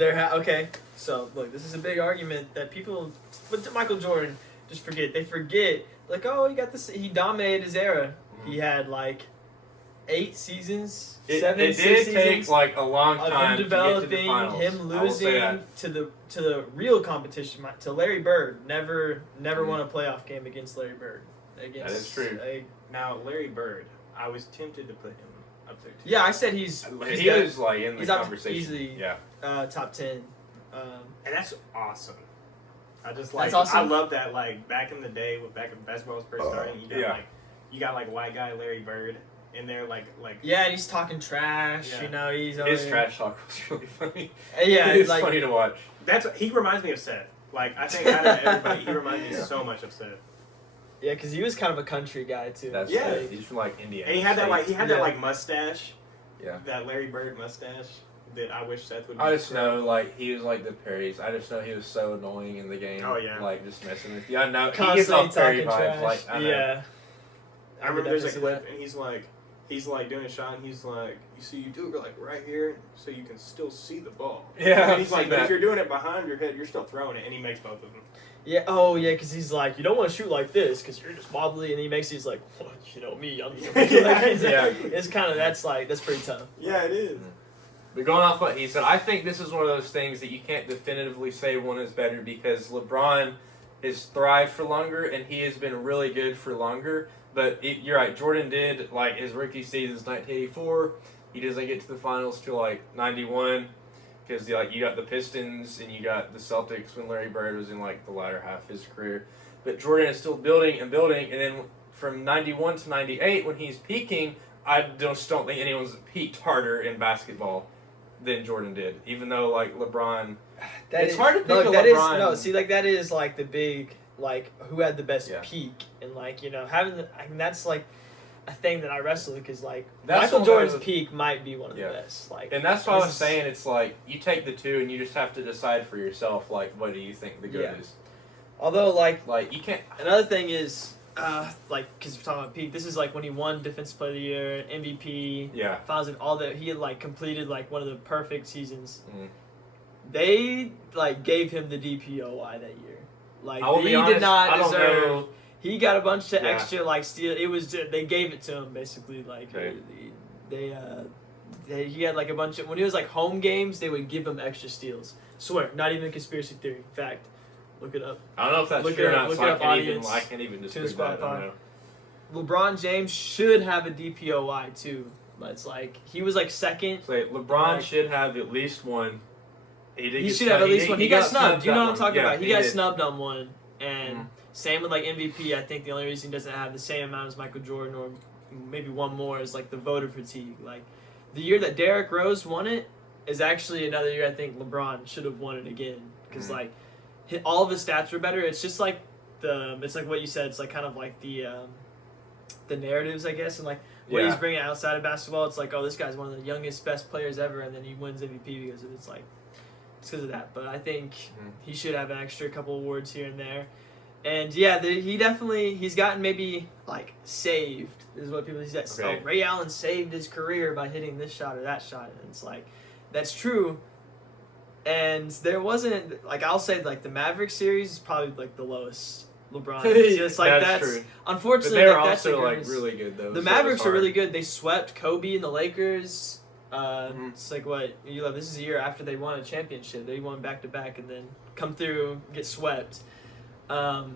okay, so look, this is a big argument that people, but Michael Jordan, just forget. They forget, like, oh, he got this. He dominated his era. Mm-hmm. He had like 8 seasons, It 7, did 6 take seasons like a long of time him to get to the developing, finals. him I will say losing that. to the real competition, to Larry Bird. Never Mhm. won a playoff game against Larry Bird. Against, That is true. Now, Larry Bird, I was tempted to put him up there too. Yeah, I said he's He got, was like in the he's up conversation. easily. Yeah. Top 10. And that's awesome. I just like. That's awesome. I love that. Like back in the day, when basketball was first starting, you got like white guy Larry Bird in there, like. Yeah, and he's talking trash. Yeah. You know, he's His over- trash talk was really funny. Yeah, it's like funny to watch. He reminds me of Seth. Like I think out of everybody, he reminds me so much of Seth. yeah, because he was kind of a country guy too. That's Yeah. right. He's from like Indiana. And he had that Yeah. like mustache. Yeah. That Larry Bird mustache that I wish Seth would. I be just from. know, like, he was like the Perrys. I just know he was so annoying in the game. Oh, yeah. Like, just messing with you. I know. He gives Constantly off Perry talking vibes. trash. Like, I know. Yeah. I remember there's a definitely see clip and he's like doing a shot and he's like, you see, you do it like right here so you can still see the ball. Yeah, And he's I've like, seen but that. if you're doing it behind your head, you're still throwing it, and he makes both of them. Yeah. Oh, yeah. Because he's like, you don't want to shoot like this because you're just wobbly, and he makes he's like, well, you know me, I'm. Yeah. It's kind of that's pretty tough. Yeah, it is. But going off what he said, I think this is one of those things that you can't definitively say one is better because LeBron has thrived for longer and he has been really good for longer. But you're right, Jordan did, like, his rookie season's 1984. He doesn't get to the finals till, like, 91 because, like, you got the Pistons and you got the Celtics when Larry Bird was in, like, the latter half of his career. But Jordan is still building and building, and then from 91 to 98 when he's peaking, I just don't think anyone's peaked harder in basketball than Jordan did, even though like LeBron. It's hard to pick a LeBron. See, like that is like the big like who had the best Yeah. peak and like you know having I mean that's like a thing that I wrestle with because like That's Michael what Jordan's I was- peak might be one of Yeah. the best. Like And that's why I was this is- saying it's like you take the two and you just have to decide for yourself like what do you think the good Yeah. is. Although like Like you can't. another thing is like because we're talking about peak. This is like when he won Defensive Player of the Year, MVP. Yeah. Finals and all that he had like completed like one of the perfect seasons. Mhm. They like gave him the DPOY that year. Like I will he be honest, did not I don't deserve. know. He got a bunch of Yeah. extra like steal. It was they gave it to him basically. Like Okay. he had like a bunch of when it was like home games they would give him extra steals. Swear, not even a conspiracy theory. Fact, look it up. I don't know if that's Look true it or up- not. look So it I up, can't even. audience. I can't even Tune dispute Squad that. I Pod. don't know. LeBron James should have a DPOY too, but it's like he was like second. So LeBron should have at least one. He did. He get should have at snubbed. least one. He got snubbed. You know what I'm that talking one. about? He Yeah, got did. snubbed on one. And Mhm. same with like MVP. I think the only reason he doesn't have the same amount as Michael Jordan or maybe one more is like the voter fatigue. Like the year that Derrick Rose won it is actually another year I think LeBron should have won it again because Mhm. like all of his stats were better. It's just like it's like what you said. It's like kind of like the narratives I guess and like what Yeah. he's bringing outside of basketball. It's like, oh, this guy's one of the youngest, best players ever, and then he wins MVP because of it's like it's because of that. But I think Mhm. he should have an extra couple awards here and there. And yeah, he's gotten maybe like saved is what people say. Okay. Oh, Ray Allen saved his career by hitting this shot or that shot, and it's like that's true. And there wasn't like I'll say like the Mavericks series is probably like the lowest LeBron. It's just like that's true. But unfortunately they're like, that's also the like greatest- really good though. The so Mavericks it's are hard. really good. They swept Kobe and the Lakers. It's like what you love. This is a year after they won a championship. They won back to back and then come through, get swept.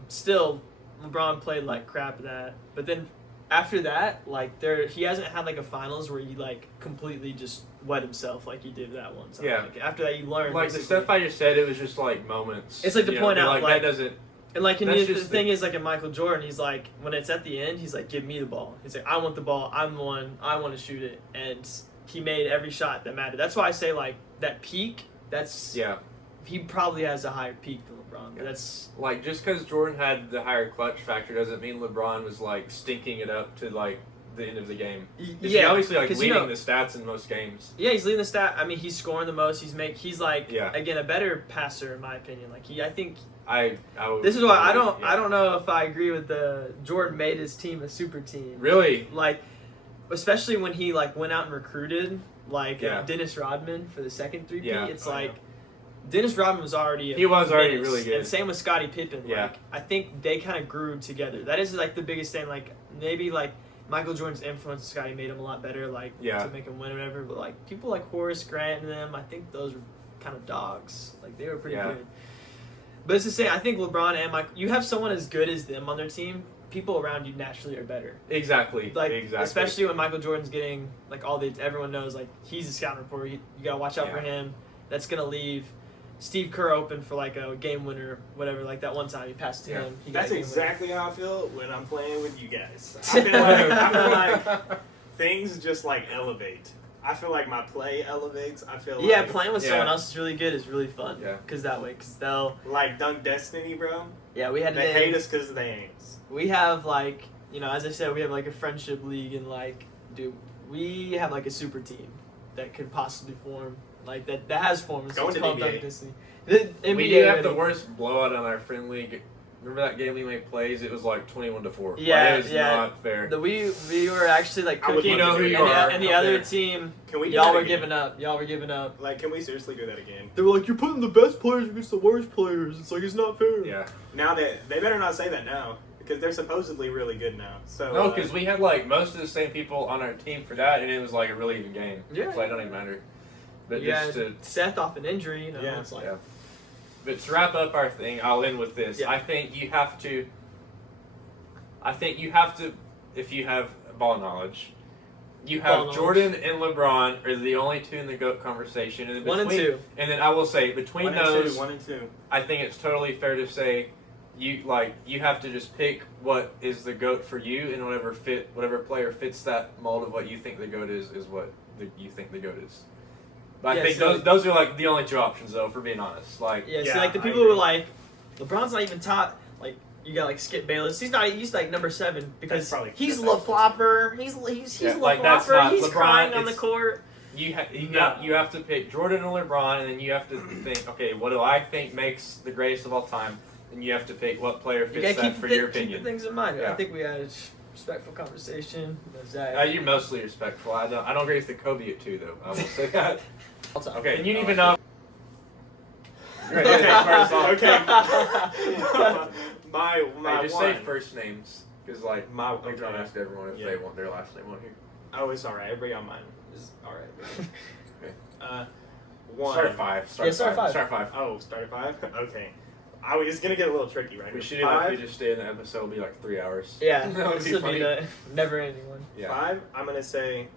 Still, LeBron played like crap in that. But then after that, like he hasn't had like a finals where he like completely just wet himself like he did that one time. Yeah. Like, after that, you learn. Like the basically. stuff I just said, it was just like moments. It's like to you point know, out, like like- that doesn't. And like, That's the just thing is, like in Michael Jordan, he's like, when it's at the end, he's like, "Give me the ball." He's like, "I want the ball. I'm the one. I want to shoot it." And he made every shot that mattered. That's why I say like that peak. That's Yeah. he probably has a higher peak than LeBron. But that's Like just because Jordan had the higher clutch factor doesn't mean LeBron was like stinking it up to like the end of the game. He's obviously like 'cause, leading the stats in most games. yeah, he's leading the stat. I mean, he's scoring the most. He's like Yeah. again a better passer in my opinion. Like I think I would, this is why I yeah. don't know if I agree with the Jordan made his team a super team. Really. Like, especially when he like went out and recruited like Yeah. Dennis Rodman for the second 3P. Yeah. It's Oh, like Dennis Rodman was already He was already menace. really good. and same with Scottie Pippen. Yeah. Like I think they kind of grew together. That is like the biggest thing. Like maybe like Michael Jordan's influence on Scottie made him a lot better. Like Yeah. to make him win or whatever. But like people like Horace Grant and them, I think those were kind of dogs. Like they were pretty Yeah. good. But it's the same. I think LeBron and Mike. You have someone as good as them on their team. People around you naturally are better. Exactly. Like exactly. especially when Michael Jordan's getting like all the everyone knows like he's a scouting reporter. You gotta watch out for Yeah. him. That's gonna leave Steve Kerr open for like a game winner, whatever. Like that one time he passed to Yeah. him. He got That's a game exactly how I feel when I'm playing with you guys. I feel like things just like elevate. I feel like my play elevates. I feel winner. Yeah, like playing with Yeah. someone else is really good. Is really fun. Yeah. Cause that way, cause they'll. like Dunk Destiny, bro. Yeah, we had They to. hate us because they ain't. We have like as I said, we have like a friendship league and like, dude, we have like a super team that could possibly form. Like that has formed. Going It's to called NBA. Dunk Destiny. The NBA We do have already. the worst blowout on our friend league. Remember that game we made plays? It was like 21-4. Yeah, Like, it was yeah. not fair. We were actually like I would cooking. love to do who that. you and, are the, and the out other there. team, Can we? Do y'all that were again? giving up. Y'all were giving up. Like, can we seriously do that again? They were like, "You're putting the best players against the worst players." It's like it's not fair. Yeah. Now that they better not say that now because they're supposedly really good now. So No, because we had like most of the same people on our team for that, and it was like a really even game. Yeah. So it don't even matter. But You just got to Seth off an injury. Yeah. It's like yeah. But to wrap up our thing, I'll end with this. Yeah. I think you have to. If you have ball knowledge, you Ball have knowledge. Jordan and LeBron are the only two in the GOAT conversation. And then 1 and between- 2. And then I will say between 1 and those, 2, 1 and 2. I think it's totally fair to say you have to just pick what is the GOAT for you, and whatever player fits that mold of what you think the GOAT is what you think the GOAT is. But Yeah, I think so- those are like the only two options though, for being honest. Like Yeah, see, Yeah, like the I people who agree. were like, LeBron's not even top. Like you got like Skip Bayless. He's like number 7 because That's probably- he's that's La Flopper. He's Yeah, La like, that's Flopper. not He's LeBron, crying on the it's- court. you No. you have to pick Jordan or LeBron, and then you have to think, okay, what do I think makes the greatest of all time? And you have to pick what player You fits gotta that keep for the, your keep the opinion. things in mind. I Yeah. think we had a respectful conversation. Zach. You're mostly respectful. I don't agree with the Kobe at 2 though. I will say that. I'll talk. Okay, and you need to know. Okay, first off, okay. my Hey, just one. say first names, because like My I'm trying to ask everyone if Yeah. they want their last name on here. Oh, it's alright. Everybody on mine is alright. Okay. One. Start at 5. Yeah, start at 5. Start at 5. Oh, start at 5. Okay. It's gonna get a little tricky, right? We should do that. 5. If we just stay in the episode, it'll be like 3 hours. Yeah, That would this be would funny. be the never-ending one. Yeah. 5. I'm gonna say.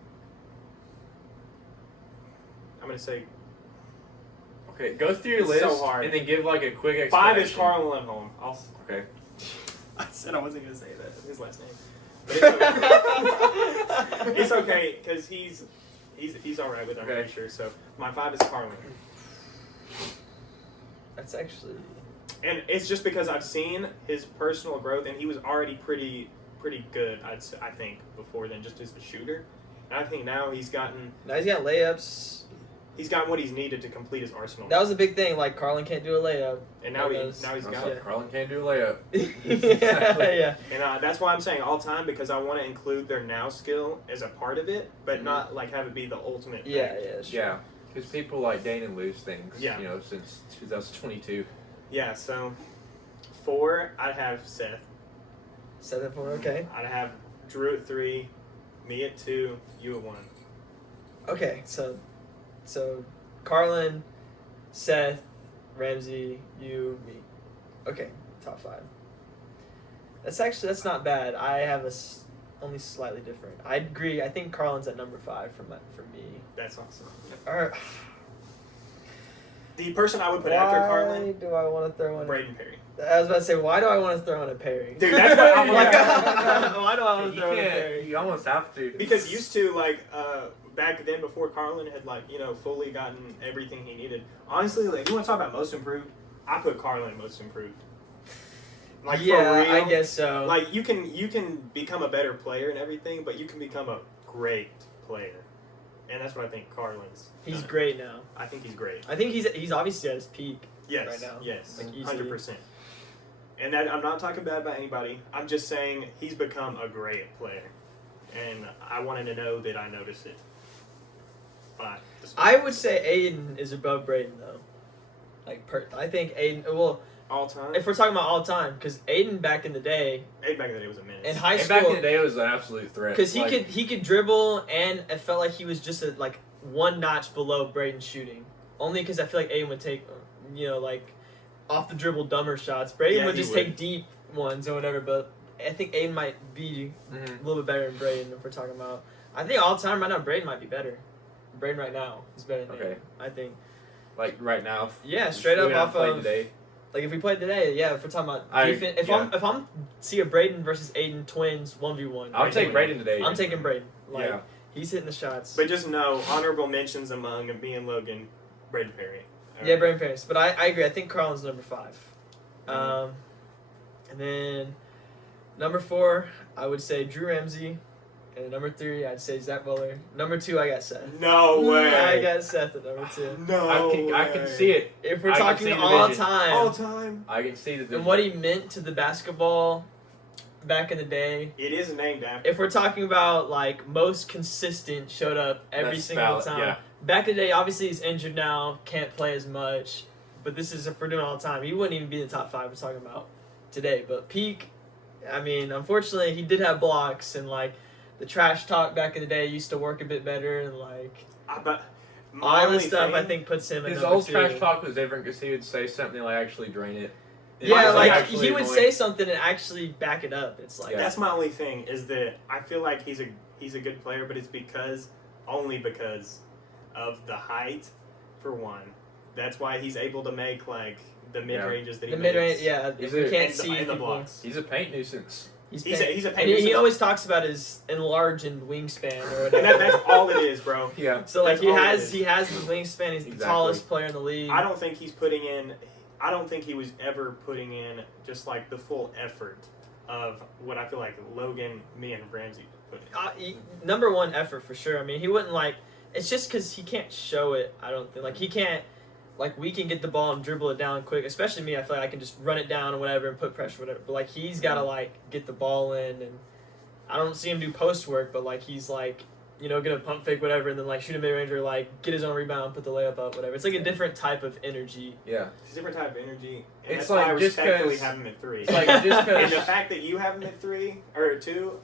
Okay, go through your It's list so hard. and then give like a quick 5 explanation. is Carl Lindholm. Okay. I said I wasn't gonna say that. His last name. But it's okay. It's okay because he's alright with it. I'm Okay. pretty sure. So my 5 is Carl Lindholm. That's actually. And it's just because I've seen his personal growth, and he was already pretty good. I think before then, just as a shooter. And I think now he's gotten Now he's got layups. what he's needed to complete his arsenal. That was a big thing. Like Carlin can't do a layup. And now That was- he's got Also, it. Carlin can't do a layup. yeah. And that's why I'm saying all time, because I want to include their now skill as a part of it, but Mhm. not like have it be the ultimate. Yeah, thing. yeah, sure. Yeah, because people like Dane and lose things. Yeah. You know, since 2022. Yeah. So 4, I'd have Seth. 7-4, okay. I'd have Drew at 3, me at 2, you at 1. Okay, so Carlin, Seth, Ramsey, you, me. Okay, top 5. That's not bad. I have only slightly different. I agree. I think Carlin's at number 5 for me. That's awesome. Or, The person I would put after why Carlin, do I want to throw in? Braden Perry. I was about to say, why do I want to throw in a Perry? Dude, that's what I'm like. Why do I want to You throw in a can't. Perry? You almost have to. Because used to, like, back then before Carlin had, like, fully gotten everything he needed. Honestly, like, if you want to talk about most improved, I put Carlin most improved. Like, Yeah, for real. I guess so. Like, you can become a better player and everything, but you can become a great player. And that's what I think Carlin's He's done. great now. I think he's great. I think he's obviously at his peak. Yes. Right now. Yes. Like, easily. 100%. And that, I'm not talking bad about anybody. I'm just saying he's become a great player. And I wanted to know that I noticed it. Fine. I would say Aiden is above Braden though. I think Aiden. Well, all time. if we're talking about all time, because Aiden back in the day Aiden back in the day was a menace. in high And back in school, the day, it was an absolute threat. because Like, he could dribble, and it felt like he was just like one notch below Braden's shooting. Only because I feel like Aiden would take, like off the dribble dumber shots. Braden Yeah, would he just would. take deep ones or whatever. But I think Aiden might be mhm. a little bit better than Braden if we're talking about. I think all time right now Braden might be better. Braden right now is better than Okay. Aiden, I think. Like right now. Yeah, straight if up we haven't off played of today. like if we played today, yeah. If we're talking about I- defense, if yeah. I'm see a Braden versus Aiden twins 1v1, I'll take Braden today. I'm taking Braden. Like Yeah. he's hitting the shots. But just know, honorable mentions among me and Logan, Braden Perry. All Yeah, right. Braden Paris. But I agree. I think Carlin's number 5. Mhm. And then number 4, I would say Drew Ramsey. And number 3, I'd say Zach Butler. Number 2, I got Seth. No way. I got Seth at number 2. No I can see it. If we're I can talking see the all vision. time, All time. I can see the and what he meant to the basketball back in the day. It is named after. If we're talking about like most consistent, showed up every That's single valid, time. yeah. Back in the day, obviously he's injured now, can't play as much. But this is if we're doing all the time. He wouldn't even be in the top 5 we're talking about today. But peak, I mean, unfortunately, he did have blocks and like the trash talk back in the day used to work a bit better and like But my all only this stuff. thing- I think puts him at His number old 2. trash talk was different because he would say something like actually drain it. Yeah, Honestly, like actually he would annoying. say something and actually back it up. It's like Yeah. That's my only thing is that I feel like he's a good player, but it's only because of the height, for one. That's why he's able to make like the mid ranges that he the mid range. makes. Yeah, He's you a- can't and the- see and the people. blocks. He's a paint nuisance. He's a And pain he nuisance. always talks about his enlarged wingspan or whatever. And that's all it is, bro. Yeah. So like That's all it is. he has the wingspan. He's the Exactly. tallest player in the league. I don't think he's putting in. I don't think he was ever putting in just like the full effort of what I feel like Logan, me, and Ramsey put in. Number 1 effort for sure. I mean, he wouldn't like. It's just because he can't show it. I don't think like he can't. Like we can get the ball and dribble it down quick. Especially me, I feel like I can just run it down or whatever and put pressure, whatever. But like he's got to like get the ball in, and I don't see him do post work. But like he's like gonna pump fake whatever, and then like shoot a mid range or like get his own rebound, put the layup up, whatever. It's like a different type of energy. Yeah. It's a different type of energy. And It's that's why I like, just respectfully 'cause- have him at 3. It's like just and the because. fact that you have him at 3 or 2,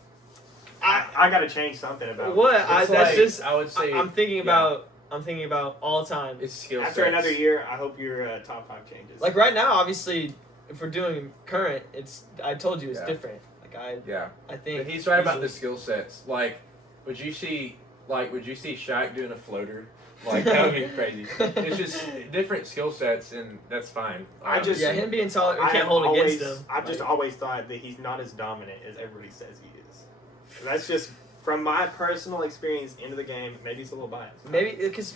I got to change something about What? it. I, It's that's like, just. I would say I'm thinking about. I'm thinking about all time. it's skill After sets. another year, I hope your top 5 changes. Like right now, obviously, if we're doing current, it's. I told you it's Yeah. different. Like Yeah. I think. But he's right about easily- the skill sets. Like, would you see Shaq doing a floater? Like that would be crazy. It's just different skill sets, and that's fine. I just- Yeah, him being taller, we I can't have hold always, against him. I've just Like, always thought that he's not as dominant as everybody says he is. That's just from my personal experience into the game. Maybe it's a little biased. maybe because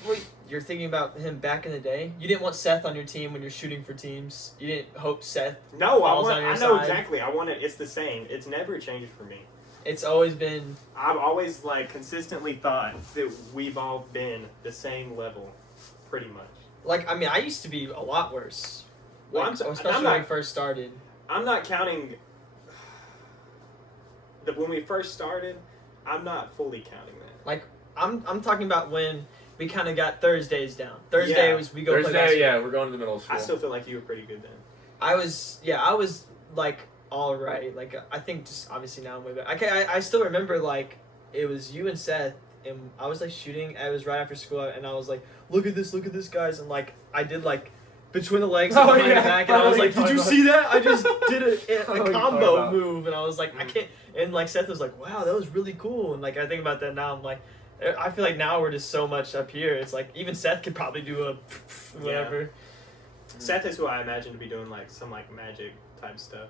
you're thinking about him back in the day. You didn't want Seth on your team when you're shooting for teams. You didn't hope Seth. No, falls on your I know side. exactly. I want it. It's the same. It's never changed for me. It's always been. I've always like consistently thought that we've all been the same level, pretty much. Like I mean, I used to be a lot worse. Well, Like, especially I'm when we not. first started. I'm not counting. When we first started, I'm not fully counting that. I'm talking about when we kind of got Thursdays down. Thursday Yeah. was we go play Thursday, basketball. yeah, we're going to the middle of school. I still feel like you were pretty good then. I was like all right. Like I think just obviously now I'm way better. I still remember like it was you and Seth and I was like shooting. It was right after school, and I was like, look at this, guys, and like I did like between the legs and Oh, behind yeah. the back, and I was like, did you see that? I just did I know what a you're talking combo about. move, and I was like, I can't. And like Seth was like, wow, that was really cool, and like I think about that now, I'm like. I feel like now we're just so much up here. It's like even Seth could probably do a whatever. Seth is who I imagine to be doing like some like magic type stuff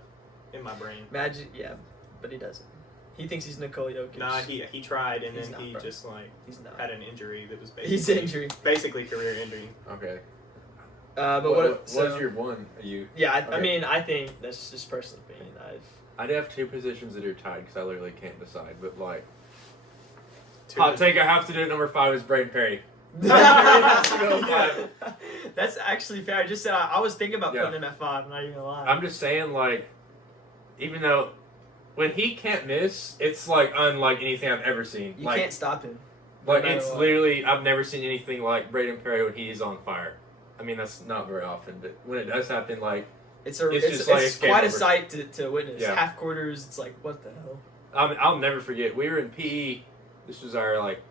in my brain. Magic, yeah, but he doesn't. He thinks he's Nikola Jokic. Nah, he tried and He's then not, he bro. just like He's not. had an injury that was He's injury. basically career injury. Okay. But What's so, your one? Are you? Yeah, I Okay. mean, I think that's just personal opinion. I'd have two positions that are tied because I literally can't decide. But like, Two hot is- take, I have to do it. Number 5 is Braden Perry. That's actually fair. I just said I was thinking about Yeah. putting him at 5. I'm not even gonna lie. I'm just saying, like, even though when he can't miss, it's like unlike anything I've ever seen. you like, can't stop him. like no matter it's what. literally I've never seen anything like Braden Perry when he's on fire. I mean, that's not very often, but when it does happen, like, It's It's it's just like it's a game quite a over. sight to witness. Yeah. Half quarters, it's like what the hell. I'll never forget. We were in PE. This was our like,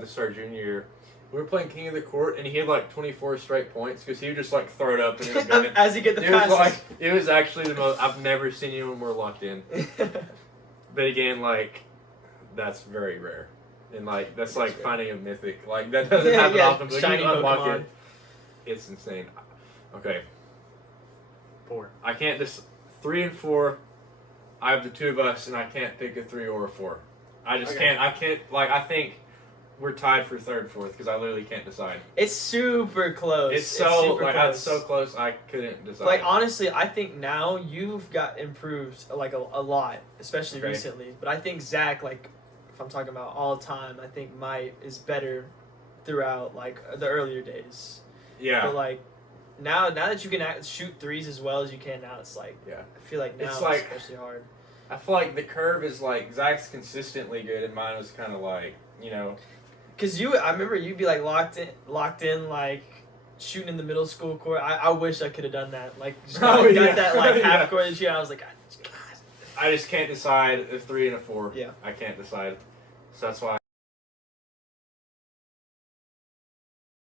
this is our junior year. We were playing King of the Court, and he had like 24 straight points because he would just like throw it up and it would go in. As you get the It was passes. like it was actually the most I've never seen anyone more locked in. But again, like that's very rare, and like that's like That's rare. finding a mythic. Like that doesn't happen often. But shiny you unlock Pokemon. it, it's insane. Okay, 4. I can't just 3 and 4. I have the two of us, and I can't pick a 3 or a 4. I just Okay. can't. I can't. Like I think we're tied for 3rd, 4th because I literally can't decide. It's super close. It's so super like close. it's so close. I couldn't decide. Like honestly, I think now you've got improved like a lot, especially Okay. recently. But I think Zach, like if I'm talking about all time, I think Mike is better throughout like the earlier days. yeah. But like now that you can shoot threes as well as you can now, it's like Yeah. I feel like now It's it's, like- especially hard. I feel like the curve is like Zach's consistently good, and mine was kind of like Cause I remember you'd be like locked in like shooting in the middle school court. I wish I could have done that. Like just got, Oh, yeah. got that like Yeah. half court shit. I was like, God. I just can't decide a 3 and a 4. Yeah. I can't decide, so that's why.